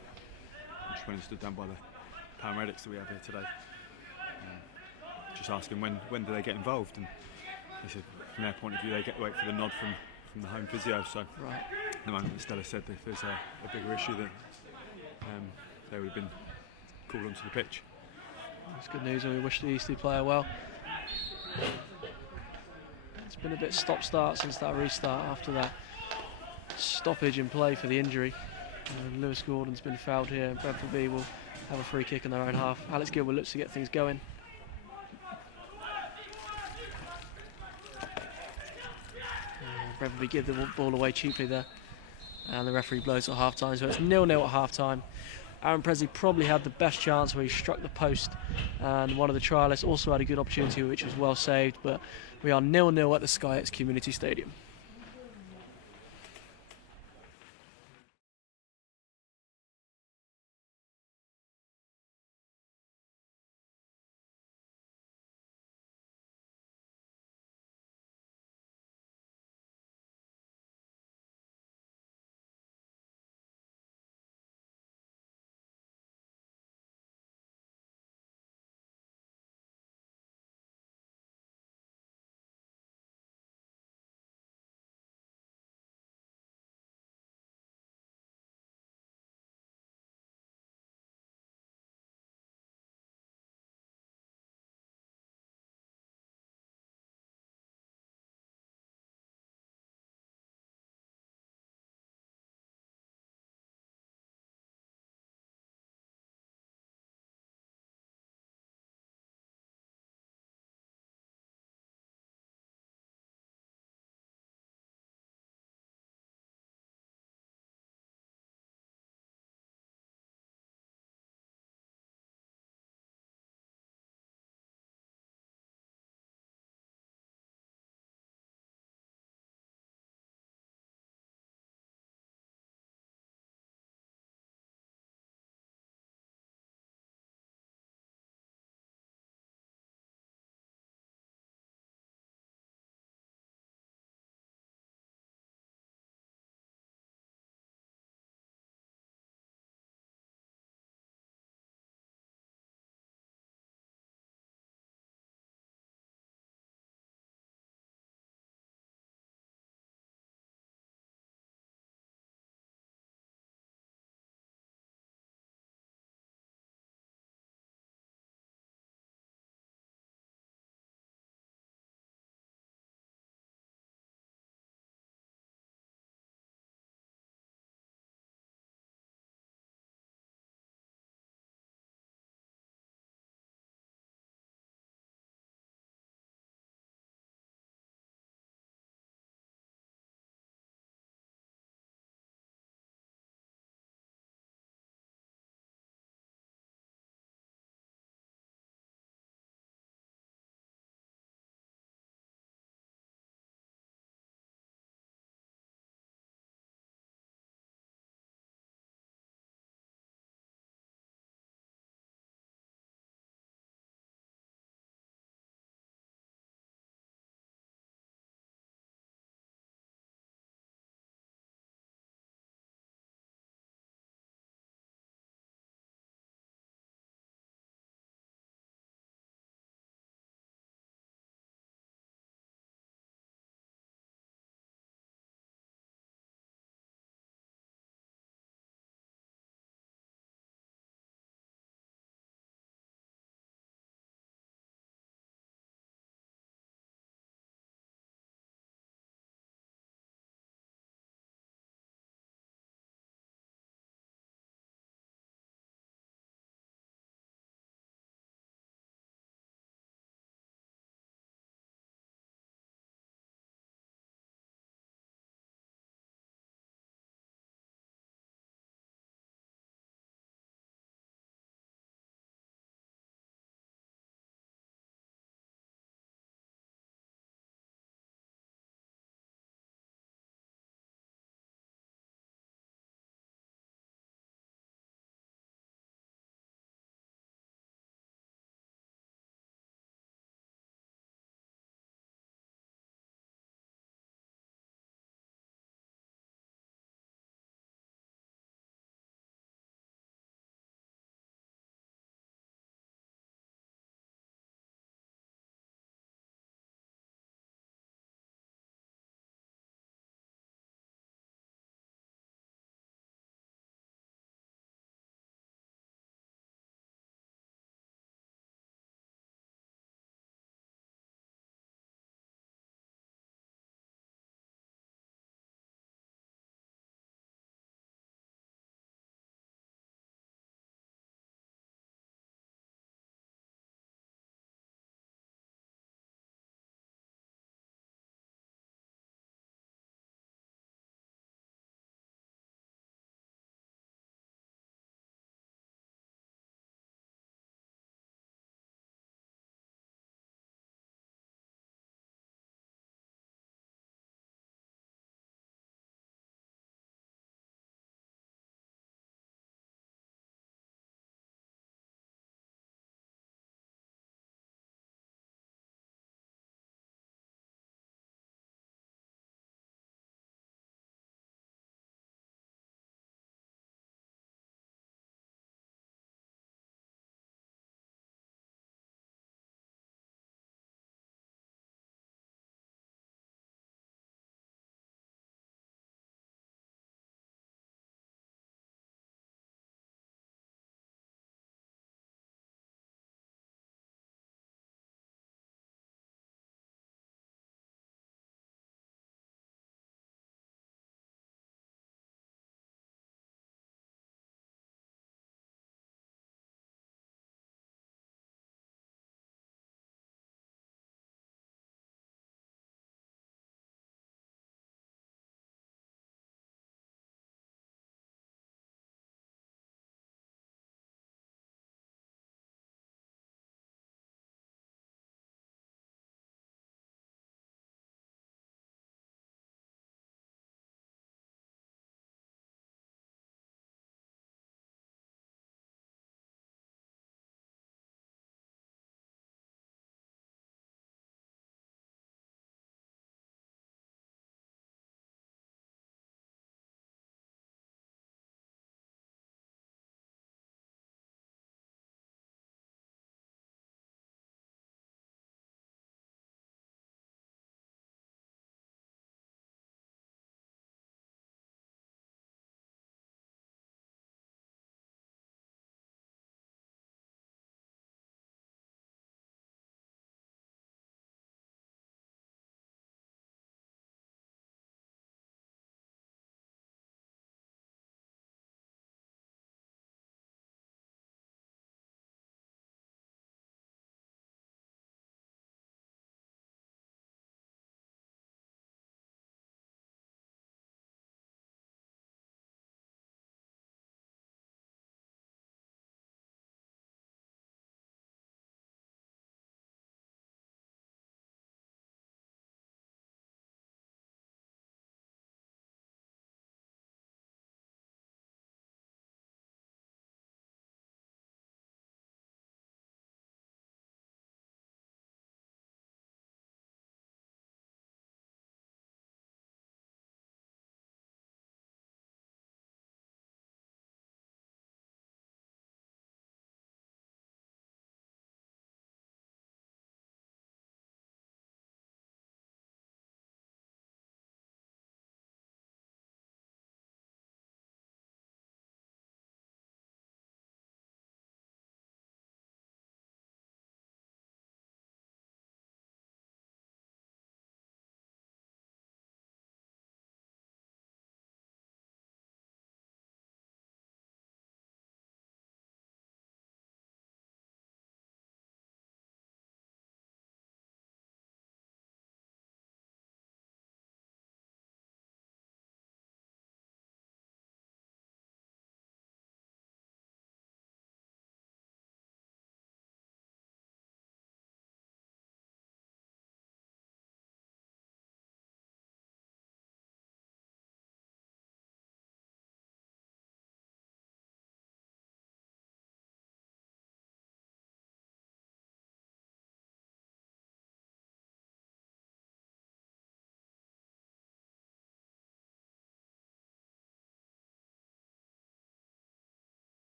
I just went and stood down by the paramedics that we have here today. Just asking when do they get involved, and they said from their point of view they get to wait for the nod from the home physio. So right. the moment that Stella said that if there's a bigger issue, that they would have been called onto the pitch. That's good news, and we wish the Eastleigh player well. It's been a bit stop-start since that restart after that stoppage in play for the injury. Lewis Gordon's been fouled here, and Brentford B will have a free kick in their own half. Alex Gilbert looks to get things going. Brentford B give the ball away cheaply there, and the referee blows at half-time, so it's 0-0 at half-time. Aaron Presley probably had the best chance where he struck the post, and one of the Trialists also had a good opportunity which was well saved, but we are 0-0 at the SkyX Community Stadium.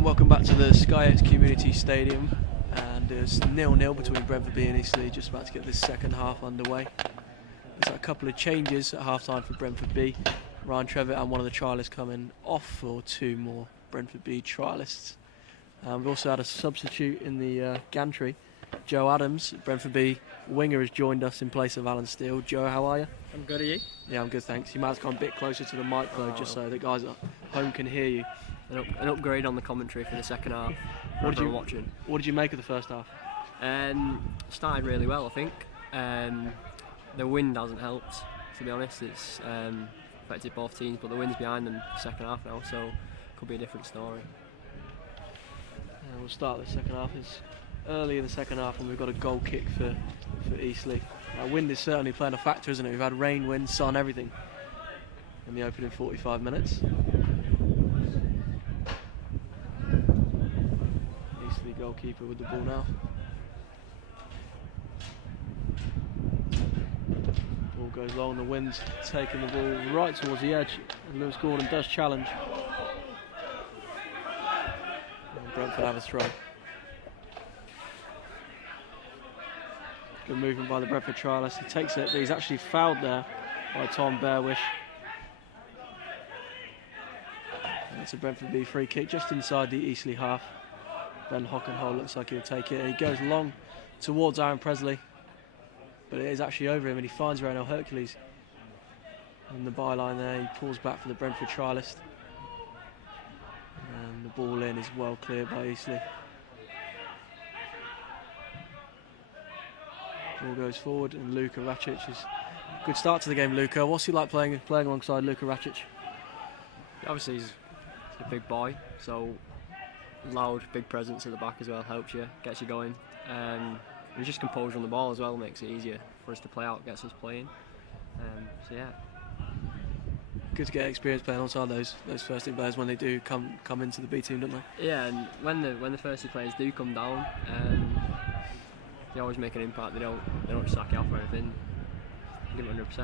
Welcome back to the SkyX Community Stadium, and it's 0-0 between Brentford B and Eastleigh, just about to get this second half underway. There's a couple of changes at half time for Brentford B. Ryan Trevitt and one of the trialists coming off for 2 more Brentford B trialists. We've also had a substitute in the gantry. Joe Adams, Brentford B winger, has joined us in place of Alan Steele. Joe, how are you? I'm good, are you? Yeah, I'm good, thanks. You might have to come a bit closer to the mic though, just so the guys at home can hear you. An upgrade on the commentary for the second half. What did you make of the first half? Started really well, I think. The wind hasn't helped, to be honest. It's affected both teams, but the wind's behind them second half now, so it could be a different story. We'll start the second half. It's early in the second half, and we've got a goal kick for Eastleigh. Wind is certainly playing a factor, isn't it? We've had rain, wind, sun, everything in the opening 45 minutes. Eastleigh goalkeeper with the ball now. Ball goes long, the wind's taking the ball right towards the edge, and Lewis Gordon does challenge. And Brentford have a throw. Good movement by the Brentford trialist. He takes it, but he's actually fouled there by Tom Bearwish. It's a Brentford B free kick just inside the Eastleigh half. Ben Hockenhull looks like he'll take it. He goes long towards Aaron Pressley, but it is actually over him, and he finds Hercules in the byline there. He pulls back for the Brentford trialist, and the ball in is well cleared by Eastleigh. Ball goes forward, and Luka Racic is good start to the game. Luka, what's he like playing alongside Luka Racic? Obviously, he's a big boy, so loud, big presence at the back as well helps you, gets you going. He's just composure on the ball as well, makes it easier for us to play out, gets us playing. So yeah. Good to get experience playing alongside those first team players when they do come into the B team, don't they? Yeah, and when the first team players do come down, they always make an impact. They don't sack you off or anything. Give it 100%.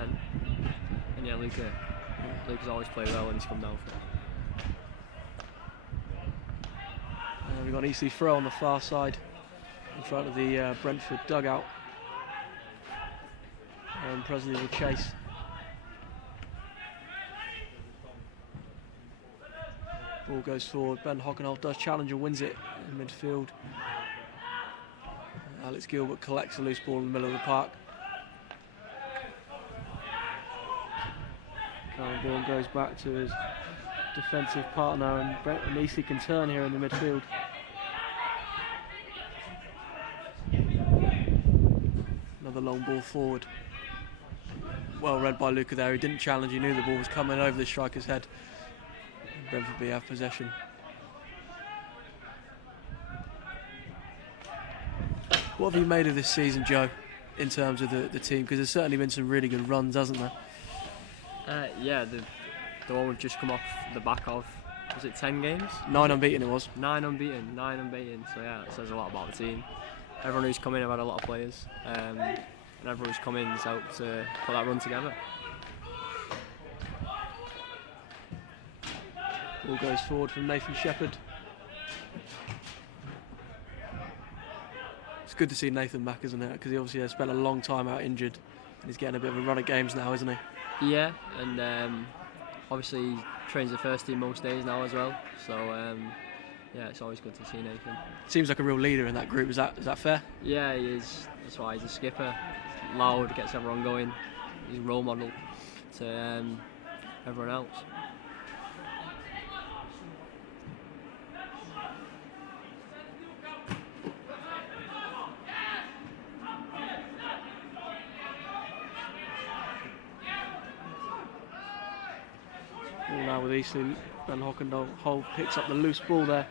And yeah, Luca's always played well when he's come down for it. We've got Eastleigh throw on the far side in front of the Brentford dugout. And Pressley will chase. Ball goes forward. Ben Hockenhull does challenge and wins it in midfield. Alex Gilbert collects a loose ball in the middle of the park. Ball goes back to his defensive partner, and Eastleigh can turn here in the midfield. Another long ball forward. Well read by Luka there. He didn't challenge, he knew the ball was coming over the striker's head. Brentford B have possession. What have you made of this season, Joe, in terms of the team? Because there's certainly been some really good runs, hasn't there? Yeah, the one we've just come off the back of, was it 10 games? 9 unbeaten it was. 9 unbeaten, so yeah, it says a lot about the team. Everyone who's come in have had a lot of players, and everyone who's come in has helped to put that run together. Ball goes forward from Nathan Shepperd. It's good to see Nathan back, isn't it? Because he obviously has spent a long time out injured, and he's getting a bit of a run at games now, isn't he? Yeah, and obviously he trains the first team most days now as well, so yeah, it's always good to see Nathan. Seems like a real leader in that group, is that fair? Yeah, he is. That's why he's a skipper. Loud, gets everyone going. He's a role model to everyone else. Now with Eastleigh, Ben Hockenhull picks up the loose ball there.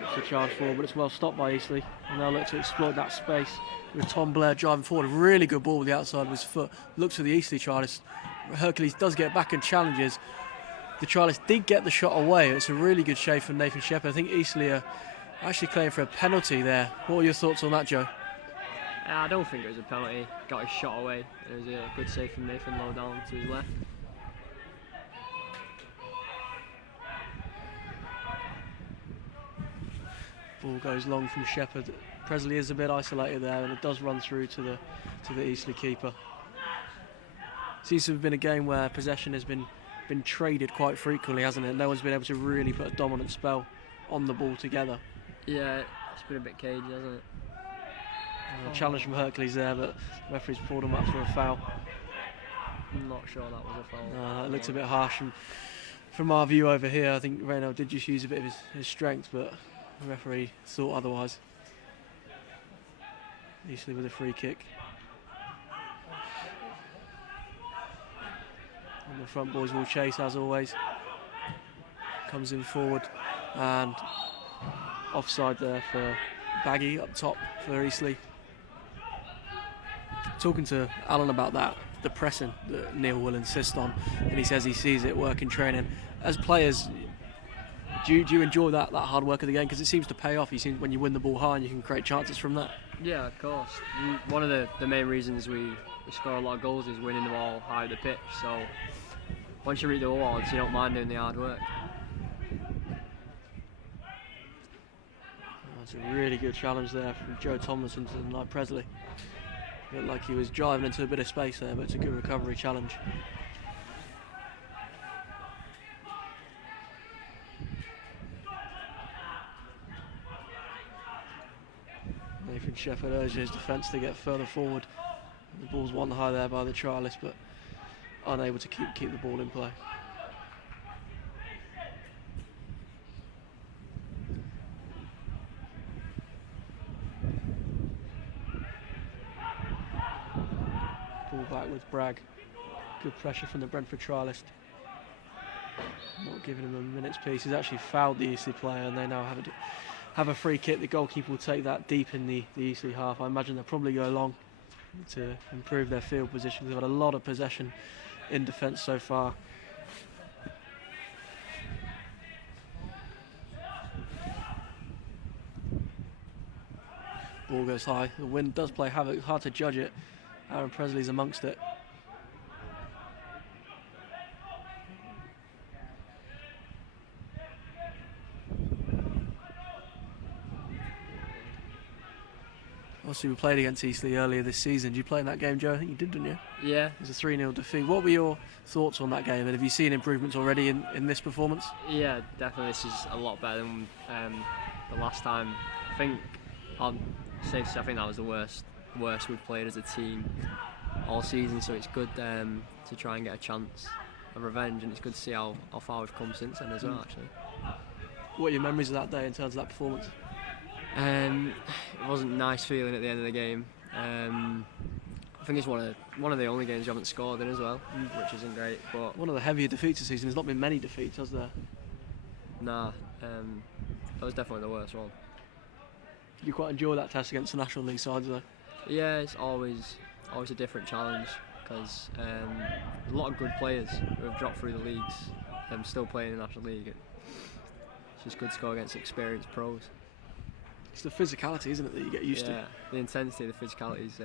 It's a charge forward, but it's well stopped by Eastleigh. And they'll look to exploit that space with Tom Blair driving forward. A really good ball with the outside of his foot. Looks for the Eastleigh trialist. Hercules does get back and challenges. The trialist did get the shot away. It's a really good shave from Nathan Shepperd. I think Eastleigh are actually claiming for a penalty there. What are your thoughts on that, Joe? I don't think it was a penalty. Got his shot away. It was a good save from Nathan low down to his left. Ball goes long from Shepperd. Pressley is a bit isolated there, and it does run through to the Eastleigh keeper. Seems to have been a game where possession has been traded quite frequently, hasn't it? No one's been able to really put a dominant spell on the ball together. Yeah, it's been a bit cagey, hasn't it? Challenge from Hercules there, but the referee's pulled him up for a foul. I'm not sure that was a foul. It looks a bit harsh, and from our view over here, I think Reynolds did just use a bit of his strength, but the referee thought otherwise. Eastleigh with a free kick. And the front boys will chase as always. Comes in forward, and offside there for Baggie up top for Eastleigh. Talking to Alan about that, the pressing that Neil will insist on, and he says he sees it work in training. As players, do you enjoy that hard work of the game? Because it seems to pay off. You see when you win the ball high and you can create chances from that. Yeah, of course. One of the main reasons we score a lot of goals is winning the ball high the pitch. So once you reach the awards, you don't mind doing the hard work. That's a really good challenge there from Joe Tomlinson to like Pressley. Looked like he was driving into a bit of space there, but it's a good recovery challenge. Nathan Shepperd urges his defence to get further forward. The ball's won high there by the Trialist, but unable to keep the ball in play. Ball back with Bragg. Good pressure from the Brentford Trialist. Not giving him a minute's piece. He's actually fouled the Eastleigh player, and they now have a free kick. The goalkeeper will take that deep in the Eastleigh half. I imagine they'll probably go long to improve their field position. They've had a lot of possession in defence so far. Ball goes high. The wind does play havoc. Hard to judge it. Aaron Pressley's amongst it. Obviously, we played against Eastleigh earlier this season. Did you play in that game, Joe? I think you did, didn't you? Yeah. It was a 3-0 defeat. What were your thoughts on that game, and have you seen improvements already in this performance? Yeah, definitely. This is a lot better than the last time. I think I'll say I think that was the worst we've played as a team all season. So it's good to try and get a chance of revenge, and it's good to see how far we've come since then as well. Actually. What are your memories of that day in terms of that performance? It wasn't a nice feeling at the end of the game. I think it's one of the only games you haven't scored in as well, which isn't great. But one of the heavier defeats this season. There's not been many defeats, has there? Nah, that was definitely the worst one. You quite enjoy that test against the National League sides, though? Yeah, it's always a different challenge because a lot of good players who have dropped through the leagues still playing in the National League. It's just good to go against experienced pros. It's the physicality, isn't it, that you get used to? Yeah, the intensity, the physicality is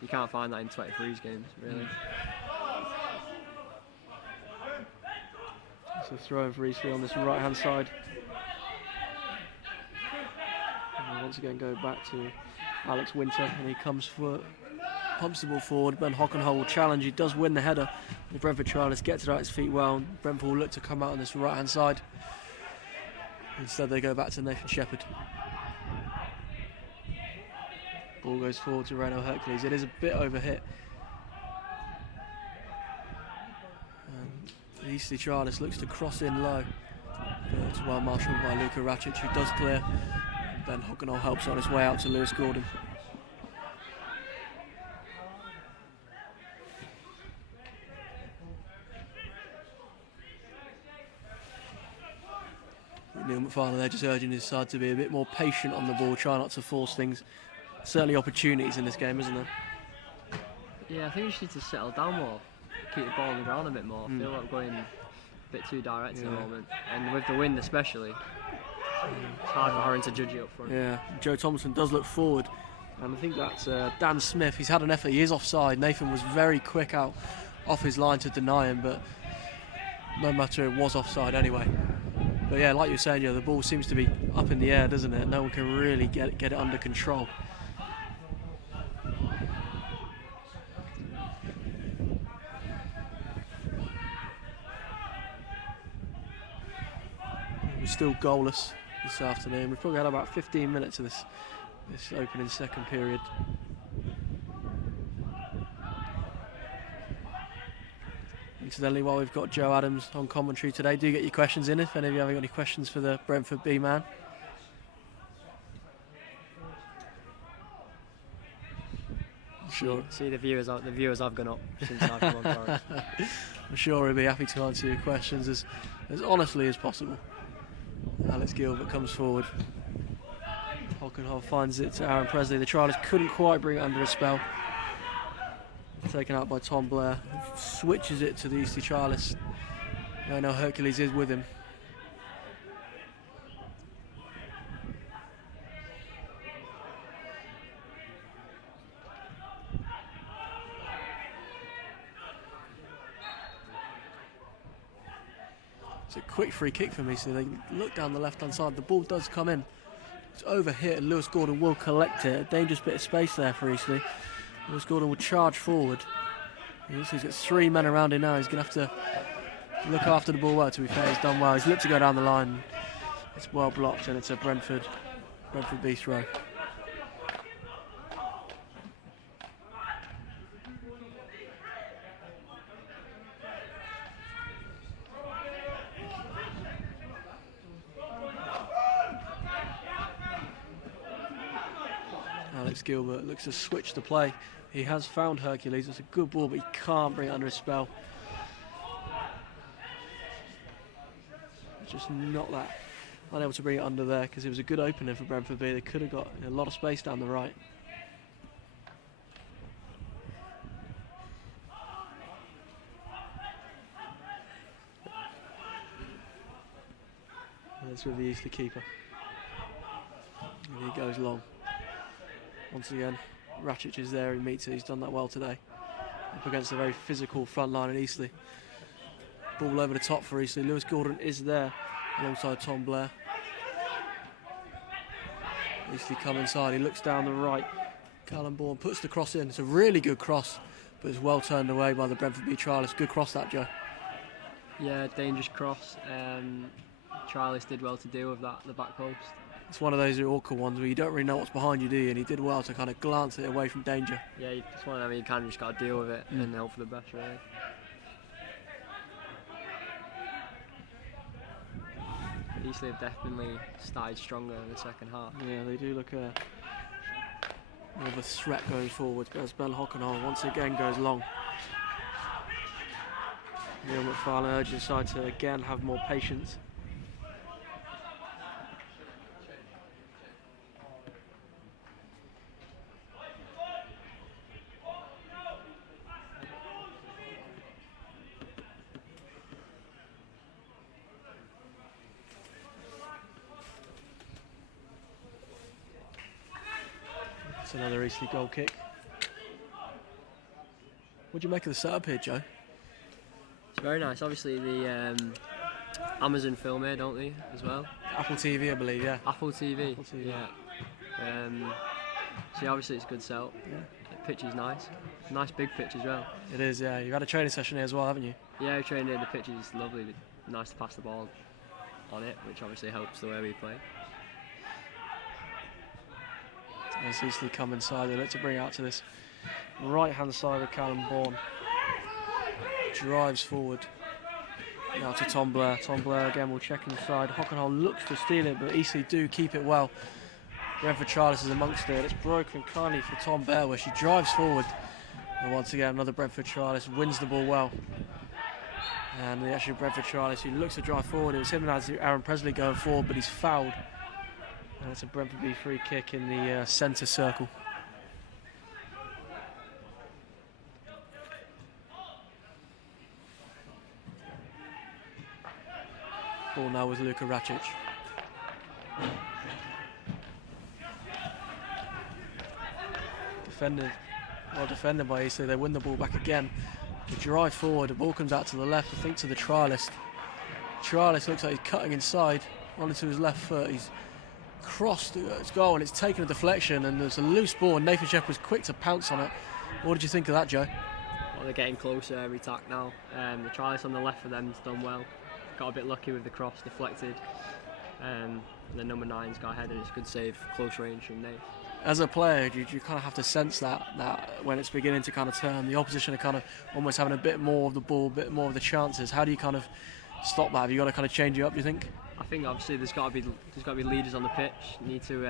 you can't find that in 23s games, really. So throw for Eastleigh on this right-hand side. And once again, go back to Alex Wynter, and he comes for pumps the ball forward. Ben Hockenhull will challenge. He does win the header. The Brentford Trialist gets it at his feet well. Brentford will look to come out on this right-hand side. Instead, they go back to Nathan Shepperd. Ball goes forward to Renault Hercules. It is a bit overhit. The Eastleigh Trialist looks to cross in low. It's well marshalled by Racic, who does clear. Ben Hockenhull helps on his way out to Lewis Gordon. Neil McFarlane there just urging his side to be a bit more patient on the ball, try not to force things. Certainly opportunities in this game, isn't there? Yeah, I think we just need to settle down more, keep the ball on the ground a bit more. I feel like we're going a bit too direct at the moment, and with the wind especially, it's hard for Harron to judge it up front. Yeah, Joe Thompson does look forward, and I think that's Dan Smith. He's had an effort, he is offside. Nathan was very quick out off his line to deny him, but no matter, it was offside anyway. But yeah, like you're saying, the ball seems to be up in the air, doesn't it? No one can really get it under control. We're still goalless this afternoon. We've probably had about 15 minutes of this opening second period. Incidentally, while we've got Joe Adams on commentary today, do get your questions in if any of you have any questions for the Brentford B man. Sure. See the viewers have gone up since I've come on board. I'm sure he'll be happy to answer your questions as honestly as possible. Alex Gilbert comes forward. Hockenhull finds it to Aaron Pressley. The Trialist couldn't quite bring it under a spell. Taken out by Tom Blair. Switches it to the Eastleigh Trialist. I know Hercules is with him. It's a quick free kick for me, so they look down the left-hand side. The ball does come in. It's over hit, and Lewis Gordon will collect it. A dangerous bit of space there for Eastleigh. Lewis Gordon will charge forward. He's got 3 men around him now. He's going to have to look after the ball well, to be fair. He's done well. He's looked to go down the line. It's well blocked, and it's a Brentford B throw. Alex Gilbert looks to switch the play. He has found Hercules. It's a good ball, but he can't bring it under his spell. Just not unable to bring it under there, because it was a good opening for Brentford B. They could have got a lot of space down the right. That's with the Eastleigh keeper. And he goes long. Once again, Racic is there, he meets it, he's done that well today. Up against a very physical front line in Eastleigh. Ball over the top for Eastleigh. Lewis Gordon is there alongside Tom Blair. Eastleigh come inside, he looks down the right. Callum Baughan puts the cross in. It's a really good cross, but it's well turned away by the Brentford B Trialist. Good cross that, Joe. Yeah, dangerous cross. Trialist did well to deal with that, the back post. It's one of those awkward ones where you don't really know what's behind you, do you? And he did well to kind of glance it away from danger. Yeah, it's one of them, you kind of just got to deal with it and hope for the best, really. Eastleigh have definitely started stronger in the second half. Yeah, they do look more of a threat going forward, but as Ben Hockenhull once again goes long. Neil McFarlane urges the side to again have more patience. Another Eastleigh goal kick. What do you make of the setup here, Joe? It's very nice. Obviously, the Amazon film here, don't they, as well? Apple TV, I believe, yeah. Apple TV. Apple TV. Yeah. So obviously it's a good setup. Yeah. The pitch is nice. Nice big pitch as well. It is, yeah. You've had a training session here as well, haven't you? Yeah, we trained here. The pitch is lovely. Nice to pass the ball on it, which obviously helps the way we play. As Eastleigh come inside, they look to bring it out to this right-hand side with Callum Baughan. Drives forward. Now to Tom Blair. Tom Blair again will check inside. Hockenhull looks to steal it, but Eastleigh do keep it well. Brentford Trialist is amongst it. It's broken kindly for Tom Bearwish. She drives forward. And once again, another Brentford Trialist wins the ball well. And the actual Brentford Trialist who looks to drive forward. It was him and Aaron Pressley going forward, but he's fouled. And it's a Brentford B free kick in the centre circle. Ball now with Luka Racic. Well defended by Eastleigh. They win the ball back again. They drive forward. The ball comes out to the left, I think to the Trialist. Trialist looks like he's cutting inside onto his left foot. He's crossed its goal and it's taken a deflection, and there's a loose ball and Nathan Shepperd was quick to pounce on it. What did you think of that, Joe? Well, they're getting closer every tack now. The Trialist on the left for them has done well. Got a bit lucky with the cross, deflected. And the number 9's got ahead, and it's a good save, close range from Nate. As a player, you kind of have to sense that when it's beginning to kind of turn, the opposition are kind of almost having a bit more of the ball, a bit more of the chances. How do you kind of stop that? Have you got to kind of change it up, do you think? I think obviously there's got to be leaders on the pitch. You need to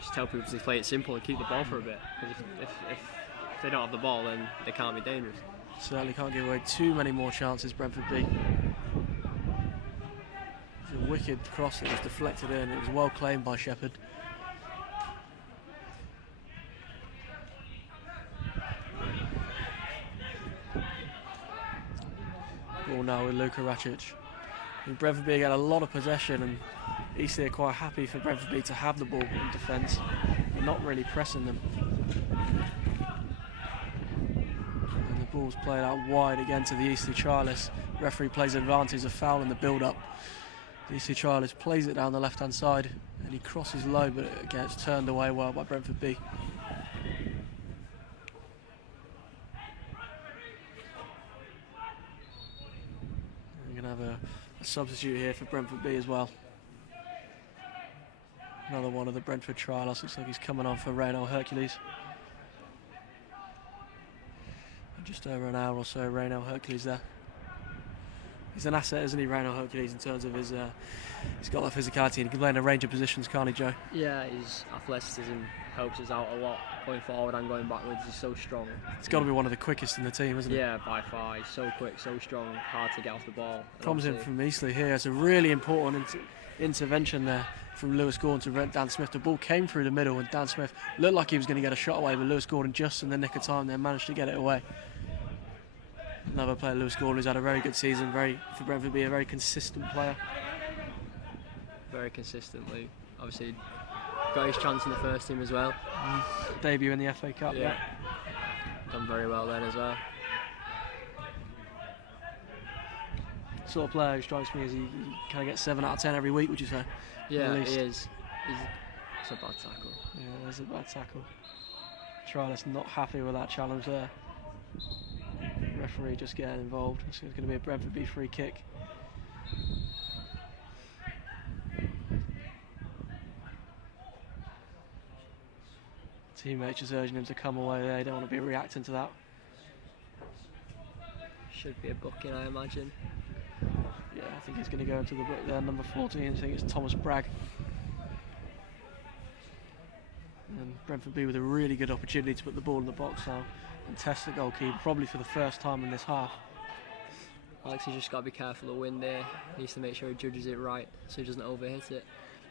just tell people to play it simple and keep the ball for a bit. Because if they don't have the ball, then they can't be dangerous. Certainly can't give away too many more chances, Brentford B. It's a wicked cross that was deflected in. It was well claimed by Shepperd. Ball now with Luka Racic. And Brentford B had a lot of possession, and Eastleigh are quite happy for Brentford B to have the ball in defence, but not really pressing them. And the ball's played out wide again to the Eastleigh Trialist. Referee plays advantage of foul in the build-up. The Eastleigh Trialist plays it down the left-hand side, and he crosses low, but it gets turned away well by Brentford B. We're going to have a substitute here for Brentford B as well. Another one of the Brentford Trialists. Looks like he's coming on for Hercules. Just over an hour or so, Hercules there. He's an asset, isn't he, Hercules, in terms of his... he's got that physicality and he can play in a range of positions, can't he, Joe? Yeah, his athleticism helps us out a lot, going forward and going backwards. He's so strong. He's got to be one of the quickest in the team, isn't he? Yeah, by far. He's so quick, so strong, hard to get off the ball. Comes in from Eastleigh here. It's a really important intervention there from Lewis Gordon to Dan Smith. The ball came through the middle and Dan Smith looked like he was going to get a shot away, but Lewis Gordon just in the nick of time there managed to get it away. Another player, Lewis Gordon, who's had a very good season, for Brentford be a very consistent player. Very consistently. Obviously, got his chance in the first team as well. Debut in the FA Cup, yeah. Done very well then as well. Sort of player who strikes me as he kind of gets 7 out of 10 every week, would you say? Yeah, he is. It's a bad tackle. Yeah, there's a bad tackle. Trialist not happy with that challenge there. Referee just getting involved. It's going to be a Brentford B free kick. Teammates just urging him to come away there. They don't want to be reacting to that. Should be a booking, I imagine. Yeah, I think he's going to go into the book there. Number 14, I think it's Thomas Bragg. And Brentford B with a really good opportunity to put the ball in the box now and test the goalkeeper, probably for the first time in this half. Alex has just got to be careful of wind there. He needs to make sure he judges it right so he doesn't overhit it.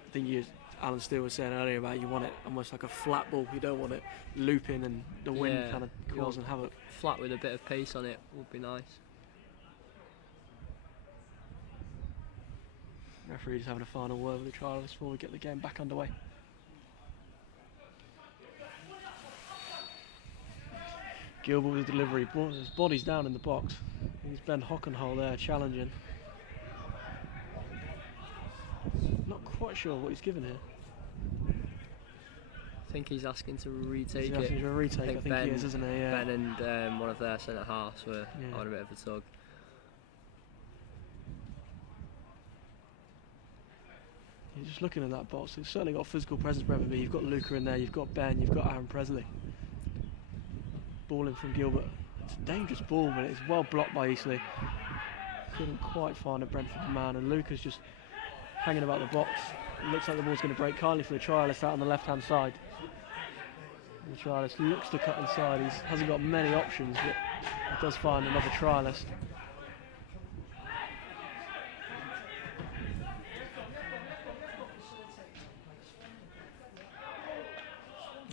I think Alan Steele was saying earlier about you want it almost like a flat ball. You don't want it looping and the wind kind of causing havoc. Flat with a bit of pace on it would be nice. Referee's having a final word with the Trialist before we get the game back underway. Gilbert with the delivery, his body's down in the box. He's Ben Hockenhull there challenging. Not quite sure what he's given here. I think he's asking to retake he's asking it. to retake, I think Ben, he is, isn't he? Yeah. Ben and one of their centre halves were on a bit of a tug. You're just looking at that box. It's certainly got physical presence, Brentford. You've got Luca in there, you've got Ben, you've got Aaron Pressley. Ball in from Gilbert. It's a dangerous ball, but it's well blocked by Eastleigh. Couldn't quite find a Brentford man, and Luca's just hanging about the box. It looks like the ball's going to break kindly for the Trialist out on the left-hand side. And the Trialist looks to cut inside. He hasn't got many options, but he does find another Trialist.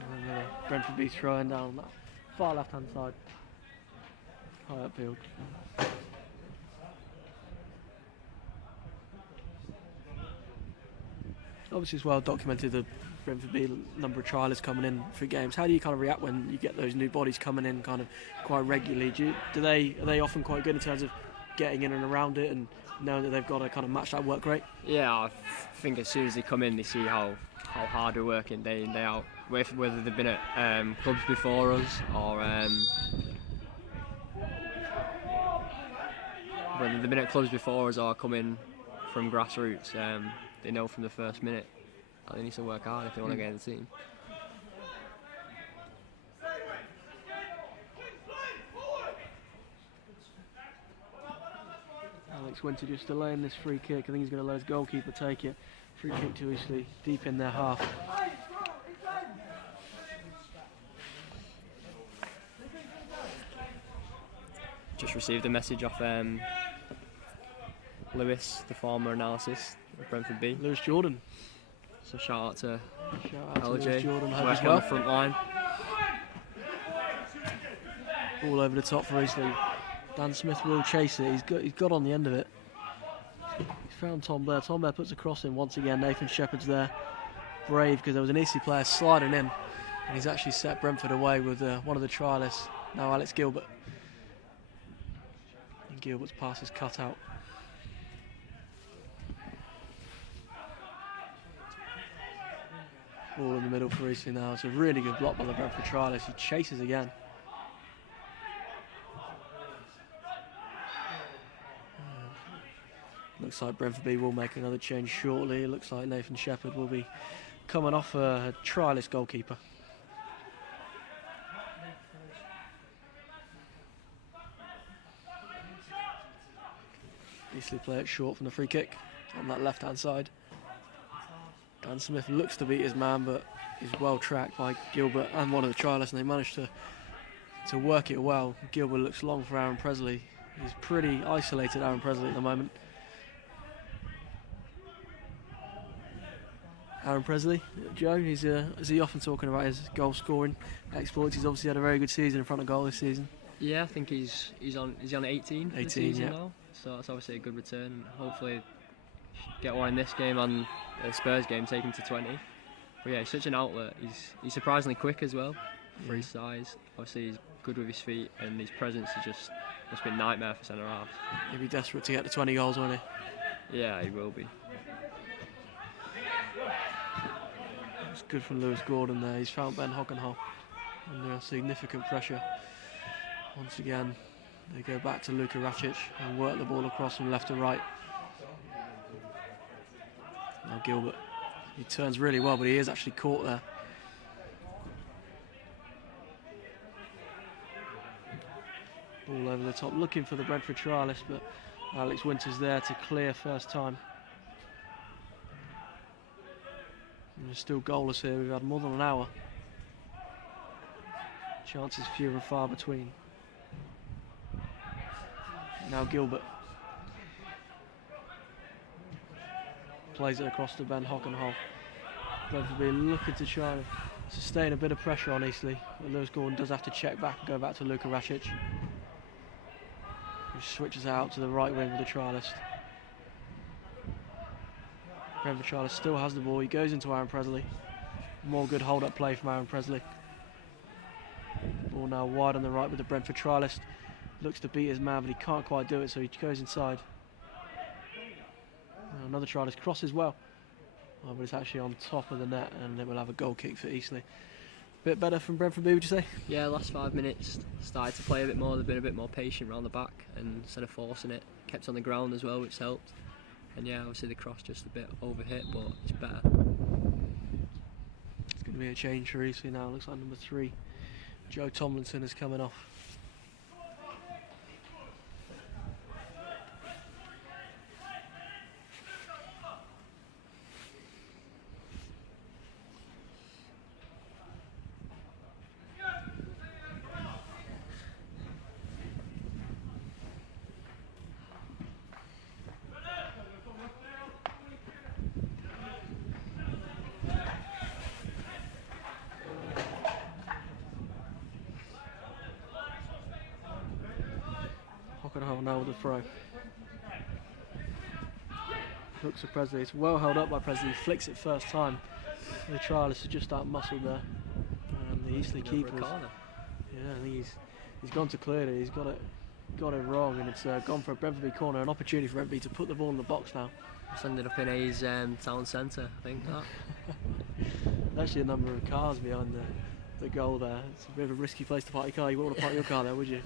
And Brentford be throwing down that far left-hand side. High upfield. Obviously it's well documented the Brentford B number of trialists coming in for games. How do you kind of react when you get those new bodies coming in kind of quite regularly? Are they often quite good in terms of getting in and around it and knowing that they've got to kind of match that work rate? Yeah, I think as soon as they come in, they see how hard we're working day in, day out. Whether they've been at clubs before us or whether they've been at clubs before us or coming from grassroots, they know from the first minute that they need to work hard if they want to get in the team. Wynter just delaying this free kick. I think he's going to let his goalkeeper take it. Free kick to Eastleigh, deep in their half. Just received a message off Lewis, the former analysis of Brentford B. Lewis Jordan. So shout out to Lewis LJ, Jordan. working on the front line. All over the top for Eastleigh. Dan Smith will chase it. He's got on the end of it. He's found Tom Blair. Tom Blair puts a cross in once again. Nathan Shepperd's there. Brave, because there was an Eastleigh player sliding in. And he's actually set Brentford away with one of the trialists. Now Alex Gilbert. And Gilbert's pass is cut out. Ball in the middle for Eastleigh now. It's a really good block by the Brentford trialist. He chases again. Looks like Brentford B will make another change shortly. It looks like Nathan Shepperd will be coming off a trialist goalkeeper. Eastleigh play it short from the free kick on that left hand side. Dan Smith looks to beat his man, but he's well tracked by Gilbert and one of the trialists, and they managed to work it well. Gilbert looks long for Aaron Pressley. He's pretty isolated, Aaron Pressley, at the moment. Aaron Pressley, Joe, is he often talking about his goal scoring exploits? He's obviously had a very good season in front of goal this season. Yeah, I think he's on 18 for the season now, so that's obviously a good return. And hopefully get one in this game and the Spurs game, take him to 20. But yeah, he's such an outlet. He's surprisingly quick as well for his size. Obviously he's good with his feet, and his presence is just must be a nightmare for centre halves. He'll be desperate to get to 20 goals, won't he? Yeah, he will be. It's good from Lewis Gordon there. He's found Ben Hockenhull under significant pressure. Once again, they go back to Racic and work the ball across from left to right. Now Gilbert, he turns really well, but he is actually caught there. Ball over the top, looking for the Brentford trialist, but Alex Wynter's there to clear first time. And we're still goalless here. We've had more than an hour. Chances few and far between. Now Gilbert plays it across to Ben Hockenhull. Brentford be looking to try and sustain a bit of pressure on Eastleigh, but Lewis Gordon does have to check back and go back to Racic, who switches out to the right wing with the trialist. Brentford trialist still has the ball. He goes into Aaron Pressley. More good hold-up play from Aaron Pressley. Ball now wide on the right with the Brentford trialist. Looks to beat his man, but he can't quite do it, so he goes inside. Another trialist cross as well. Oh, but it's actually on top of the net, and it will have a goal kick for Eastleigh. Bit better from Brentford B, would you say? Yeah, last 5 minutes started to play a bit more. They've been a bit more patient around the back, and instead of forcing it, kept on the ground as well, which helped. And yeah, obviously the cross just a bit overhit, but it's better. It's going to be a change for Eastleigh now. Looks like number 3, Joe Tomlinson, is coming off. Now with the throw. Looks at Pressley. It's well held up by Pressley. He flicks it first time. The trialist is just out-muscled there. And the Eastleigh keeper. Yeah, I think he's gone to clear it. He's got it got it wrong, and it's gone for a Brentford B corner, an opportunity for Brentford B to put the ball in the box now. It's ended up in A's town centre, I think. That. Actually, a number of cars behind the goal there. It's a bit of a risky place to park your car. You wouldn't want to park your car there, would you?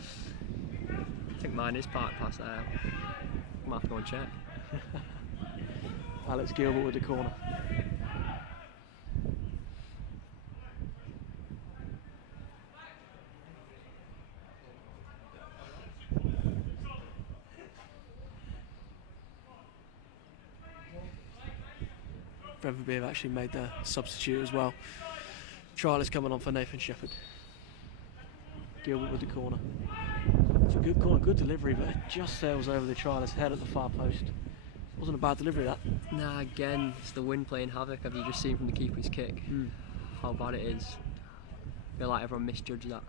I think mine is parked past there. Might have to go and check. Alex Gilbert with the corner. Brentford B have actually made their substitute as well. Trialist coming on for Nathan Shepperd. Gilbert with the corner. It's a good corner, good delivery, but it just sails over the Trialist head at the far post. Wasn't a bad delivery, that. Nah, again, it's the wind playing havoc. Have you just seen from the keeper's kick how bad it is? I feel like everyone misjudged that.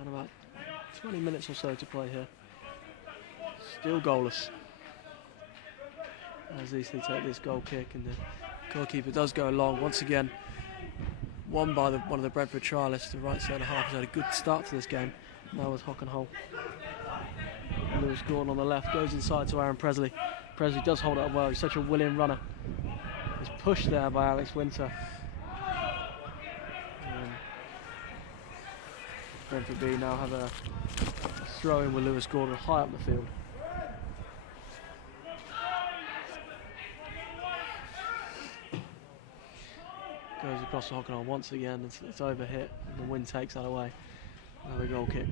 And about 20 minutes or so to play here. Still goalless. As Eastleigh take this goal kick, and the goalkeeper does go long once again. Won by one of the Brentford trialists. The right centre half has had a good start to this game. Now with Hockenhull. Lewis Gordon on the left goes inside to Aaron Pressley. Pressley does hold it up well. He's such a willing runner. He's pushed there by Alex Wynter. Brentford B now have a throw in with Lewis Gordon high up the field. Goes across the Hockenhull once again. It's overhit, and the wind takes that away. Another goal kick.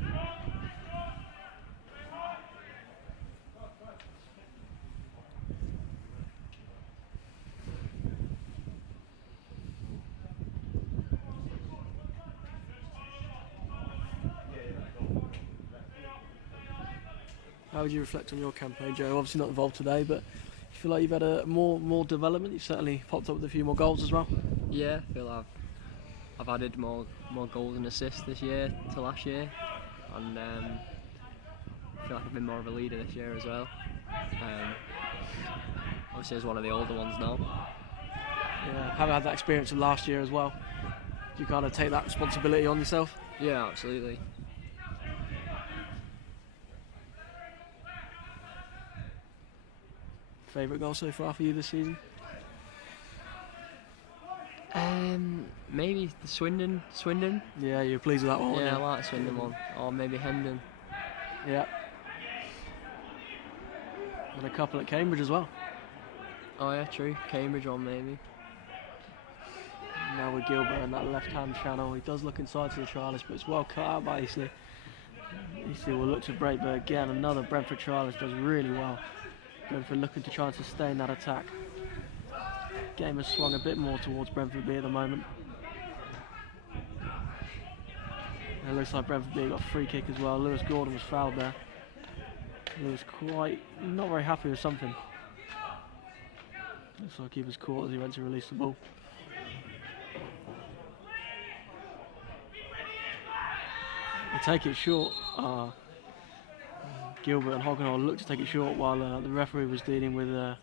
How would you reflect on your campaign, Joe? Obviously not involved today, but you feel like you've had a more development. You've certainly popped up with a few more goals as well. Yeah, I feel I've added more goals and assists this year to last year, and I feel like I've been more of a leader this year as well. Obviously, as one of the older ones now. Yeah, having had that experience of last year as well, do you kind of take that responsibility on yourself? Yeah, absolutely. Favourite goal so far for you this season? Maybe the Swindon. Yeah, you're pleased with that one? Yeah, I like the Swindon one. Or maybe Hendon. Yeah. And a couple at Cambridge as well. Oh yeah, true. Cambridge one maybe. Now with Gilbert in that left-hand channel, he does look inside to the trialist, but it's well cut out by Eastleigh. Eastleigh will look to break, but again, another Brentford trialist does really well. Brentford looking to try and sustain that attack. Game has swung a bit more towards Brentford B at the moment. And it looks like Brentford B got a free kick as well. Lewis Gordon was fouled there. Lewis not very happy with something. Looks like he was caught as he went to release the ball. They take it short. Gilbert and Hockenhull looked to take it short while the referee was dealing with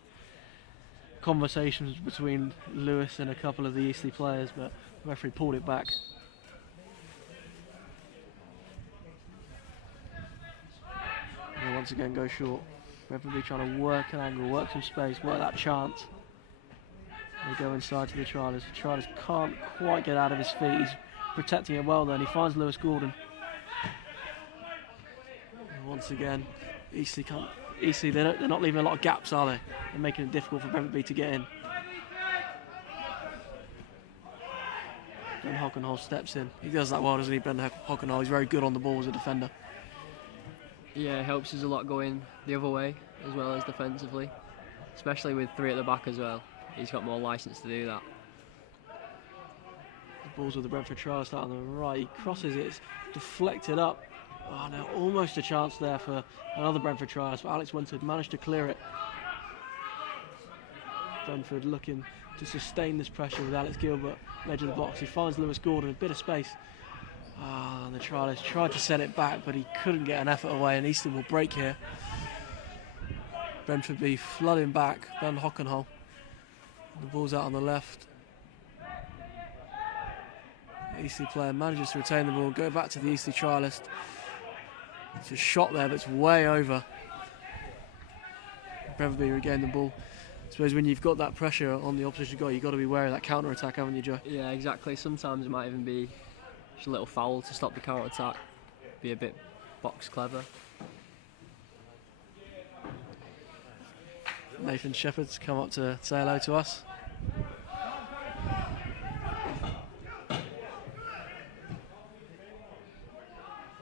conversations between Lewis and a couple of the Eastleigh players, but the referee pulled it back. And they once again go short. Referee trying to work an angle, work some space, work that chance. They go inside to the Trialist. The Trialist can't quite get out of his feet. He's protecting it well then. He finds Lewis Gordon. Once again, Eastleigh, they're not leaving a lot of gaps, are they? They're making it difficult for Brentford B to get in. Ben Hockenhull steps in. He does that well, doesn't he, Ben Hockenhull? He's very good on the ball as a defender. Yeah, it helps us a lot going the other way as well as defensively, especially with three at the back as well. He's got more licence to do that. The ball's with the Brentford trialist out on the right. He crosses it, it's deflected up. Oh no, almost a chance there for another Brentford trialist, but Alex Wynter managed to clear it. Brentford looking to sustain this pressure with Alex Gilbert, edge of the box. He finds Lewis Gordon, a bit of space. And the trialist tried to set it back, but he couldn't get an effort away, and Eastleigh will break here. Brentford B flooding back, Ben Hockenhull. The ball's out on the left. Eastleigh player manages to retain the ball, go back to the Eastleigh trialist. It's a shot there, but it's way over. Brentford regain the ball. I suppose when you've got that pressure on the opposition goal, you've got to be wary of that counter-attack, haven't you, Joe? Yeah, exactly. Sometimes it might even be just a little foul to stop the counter-attack. Be a bit box clever. Nathan Shepperd's come up to say hello to us.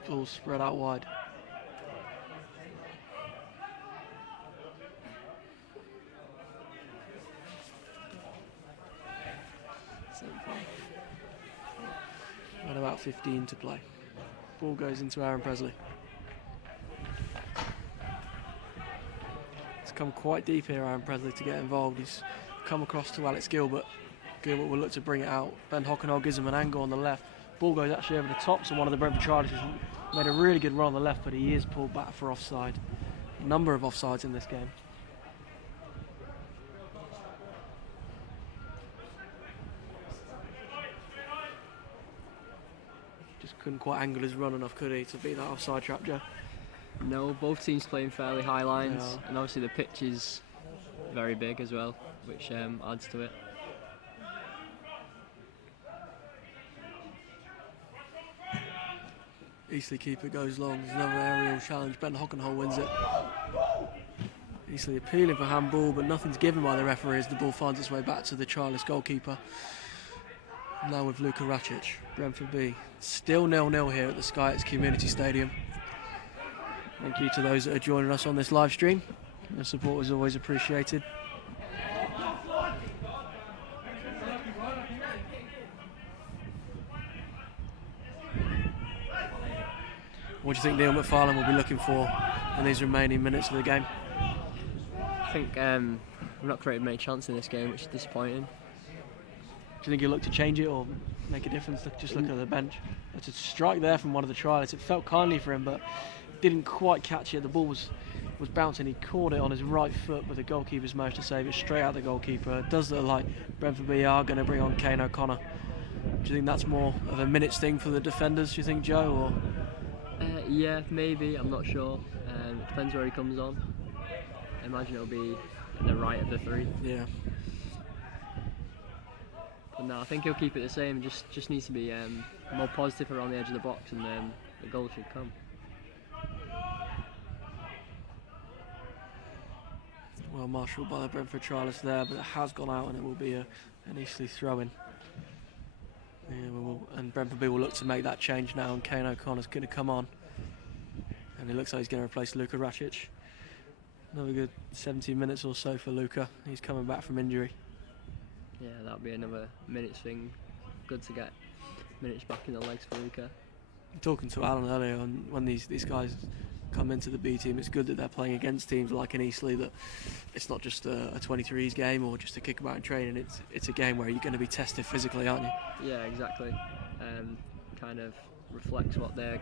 Ball spread out wide. And about 15 to play. Ball goes into Aaron Pressley. It's come quite deep here, Aaron Pressley, to get involved. He's come across to Alex Gilbert. Gilbert will look to bring it out. Ben Hockenhull gives him an angle on the left. Ball goes actually over the top, so one of the Brentford trialists has made a really good run on the left, but he is pulled back for offside. A number of offsides in this game. Just couldn't quite angle his run enough, could he, to beat that offside trap, Joe? No, both teams playing fairly high lines, and obviously the pitch is very big as well, which adds to it. Eastleigh keeper goes long. There's another aerial challenge. Ben Hockenhull wins it. Eastleigh appealing for handball, but nothing's given by the referee as the ball finds its way back to the trialist goalkeeper. Now with Luka Racic, Brentford B. Still 0-0 here at the SkyX Community Stadium. Thank you to those that are joining us on this live stream. The support is always appreciated. What do you think Neil McFarlane will be looking for in these remaining minutes of the game? I think we've not created many chances in this game, which is disappointing. Do you think he'll look to change it or make a difference? Just look at the bench. It's a strike there from one of the trialists. It felt kindly for him, but didn't quite catch it. The ball was bouncing. He caught it on his right foot, but the goalkeeper's managed to save it straight out the goalkeeper. It does look like Brentford B are going to bring on Kane O'Connor. Do you think that's more of a minutes thing for the defenders, do you think, Joe? Or? Yeah, maybe. I'm not sure. It depends where he comes on. I imagine it'll be at the right of the three. Yeah. But no, I think he'll keep it the same. Just needs to be more positive around the edge of the box, and the goal should come. Well marshalled by the Brentford trialist there, but it has gone out and it will be an Eastleigh throw-in. Yeah, and Brentford B will look to make that change now, and Kane O'Connor's going to come on. And it looks like he's going to replace Luka Racic. Another good 17 minutes or so for Luka. He's coming back from injury. Yeah, that'll be another minutes thing. Good to get minutes back in the legs for Luka. Talking to Alan earlier on, when these guys come into the B team, it's good that they're playing against teams like an Eastleigh, that it's not just a 23s game or just a kick-about in training. It's a game where you're going to be tested physically, aren't you? Yeah, exactly. Kind of reflects what they're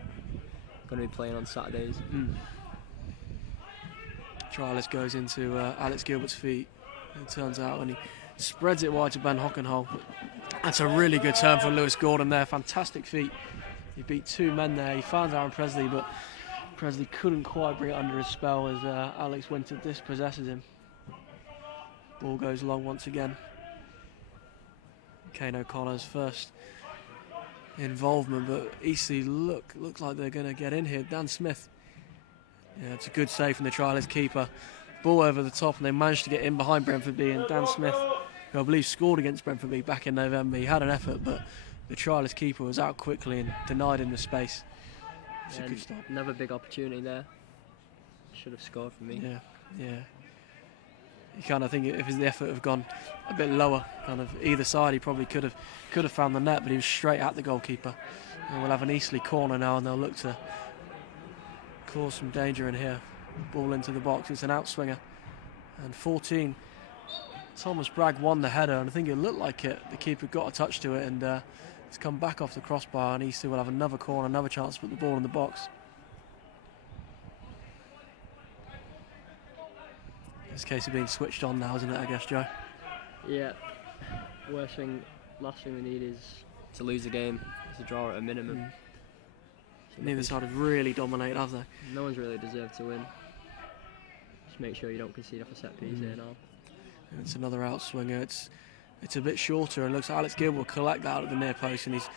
going to be playing on Saturdays. Trialist goes into Alex Gilbert's feet. It turns out, and he spreads it wide to Ben Hockenhull. That's a really good turn for Lewis Gordon there. Fantastic feet. He beat two men there. He found Aaron Pressley, but Pressley couldn't quite bring it under his spell as Alex Wynter dispossesses him. Ball goes long once again. Kane O'Connor's first involvement, but Eastleigh looks like they're going to get in here. Dan Smith. Yeah, it's a good save from the trialist keeper. Ball over the top, and they managed to get in behind Brentford B, and Dan Smith, who I believe scored against Brentford B back in November, he had an effort, but the trialist keeper was out quickly and denied him the space. It's a good stop. Another big opportunity there. Should have scored for me. Yeah. You kind of think if the effort had gone a bit lower, kind of either side, he probably could have found the net, but he was straight at the goalkeeper. And we'll have an Eastleigh corner now, and they'll look to cause some danger in here. Ball into the box. It's an outswinger. And 14. Thomas Bragg won the header, and I think it looked like it. The keeper got a touch to it, and it's come back off the crossbar, and Eastleigh will have another corner, another chance to put the ball in the box. This case of being switched on now, isn't it, I guess, Joe? Yeah. Last thing we need is to lose a game, to draw at a minimum. So Neither side have really dominated, have they? no one's really deserved to win. Just make sure you don't concede off a set piece here now. And it's another outswinger. It's a bit shorter, and looks like Alex Gilbert will collect that out of the near post, and he's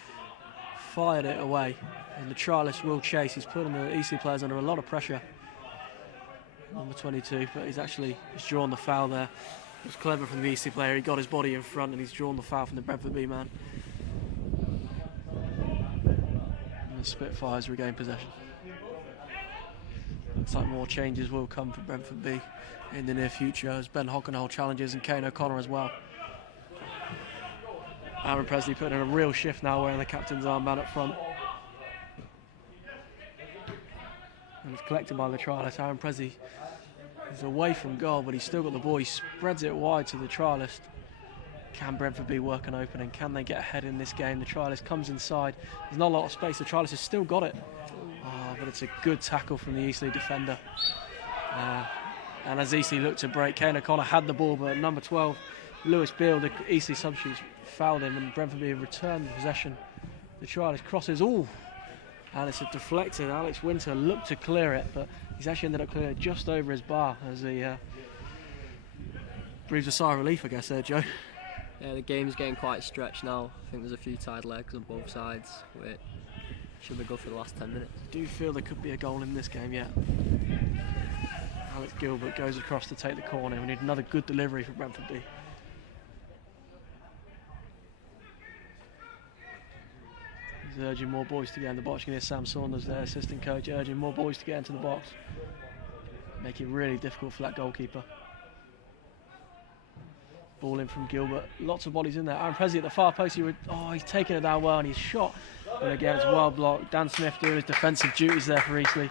fired it away. And the Trialist will chase. He's putting the Eastleigh players under a lot of pressure. Number 22, but he's drawn the foul there. It was clever from the Eastleigh player. He got his body in front, and he's drawn the foul from the Brentford B man. And the Spitfires regain possession. Looks like more changes will come for Brentford B in the near future as Ben Hockenhull challenges and Kane O'Connor as well. Aaron Pressley putting in a real shift now, wearing the captain's armband up front. And it's collected by the Trialist. Aaron Pressley is away from goal, but he's still got the ball. He spreads it wide to the Trialist. Can Brentford be work an opening? Can they get ahead in this game? The Trialist comes inside. There's not a lot of space. The Trialist has still got it. But it's a good tackle from the Eastleigh defender. And as Eastleigh looked to break, Kane O'Connor had the ball, but number 12, Lewis Beale, the Eastleigh substitute, fouled him, and Brentford B returned the possession. The Trialist crosses, and it's a deflected. Alex Wynter looked to clear it, but he's actually ended up clearing it just over his bar as he breathes a sigh of relief, I guess, there, Joe. Yeah, the game's getting quite stretched now. I think there's a few tied legs on both sides. Should we go for the last 10 minutes? I do feel there could be a goal in this game yet. Alex Gilbert goes across to take the corner. We need another good delivery for Brentford B. He's urging more boys to get in the box. You can hear Sam Saunders, their assistant coach, urging more boys to get into the box. Make it really difficult for that goalkeeper. Ball in from Gilbert. Lots of bodies in there. Aaron Pressley at the far post. He's taken it down well, and he's shot. But again, it's well blocked. Dan Smith doing his defensive duties there for Eastleigh.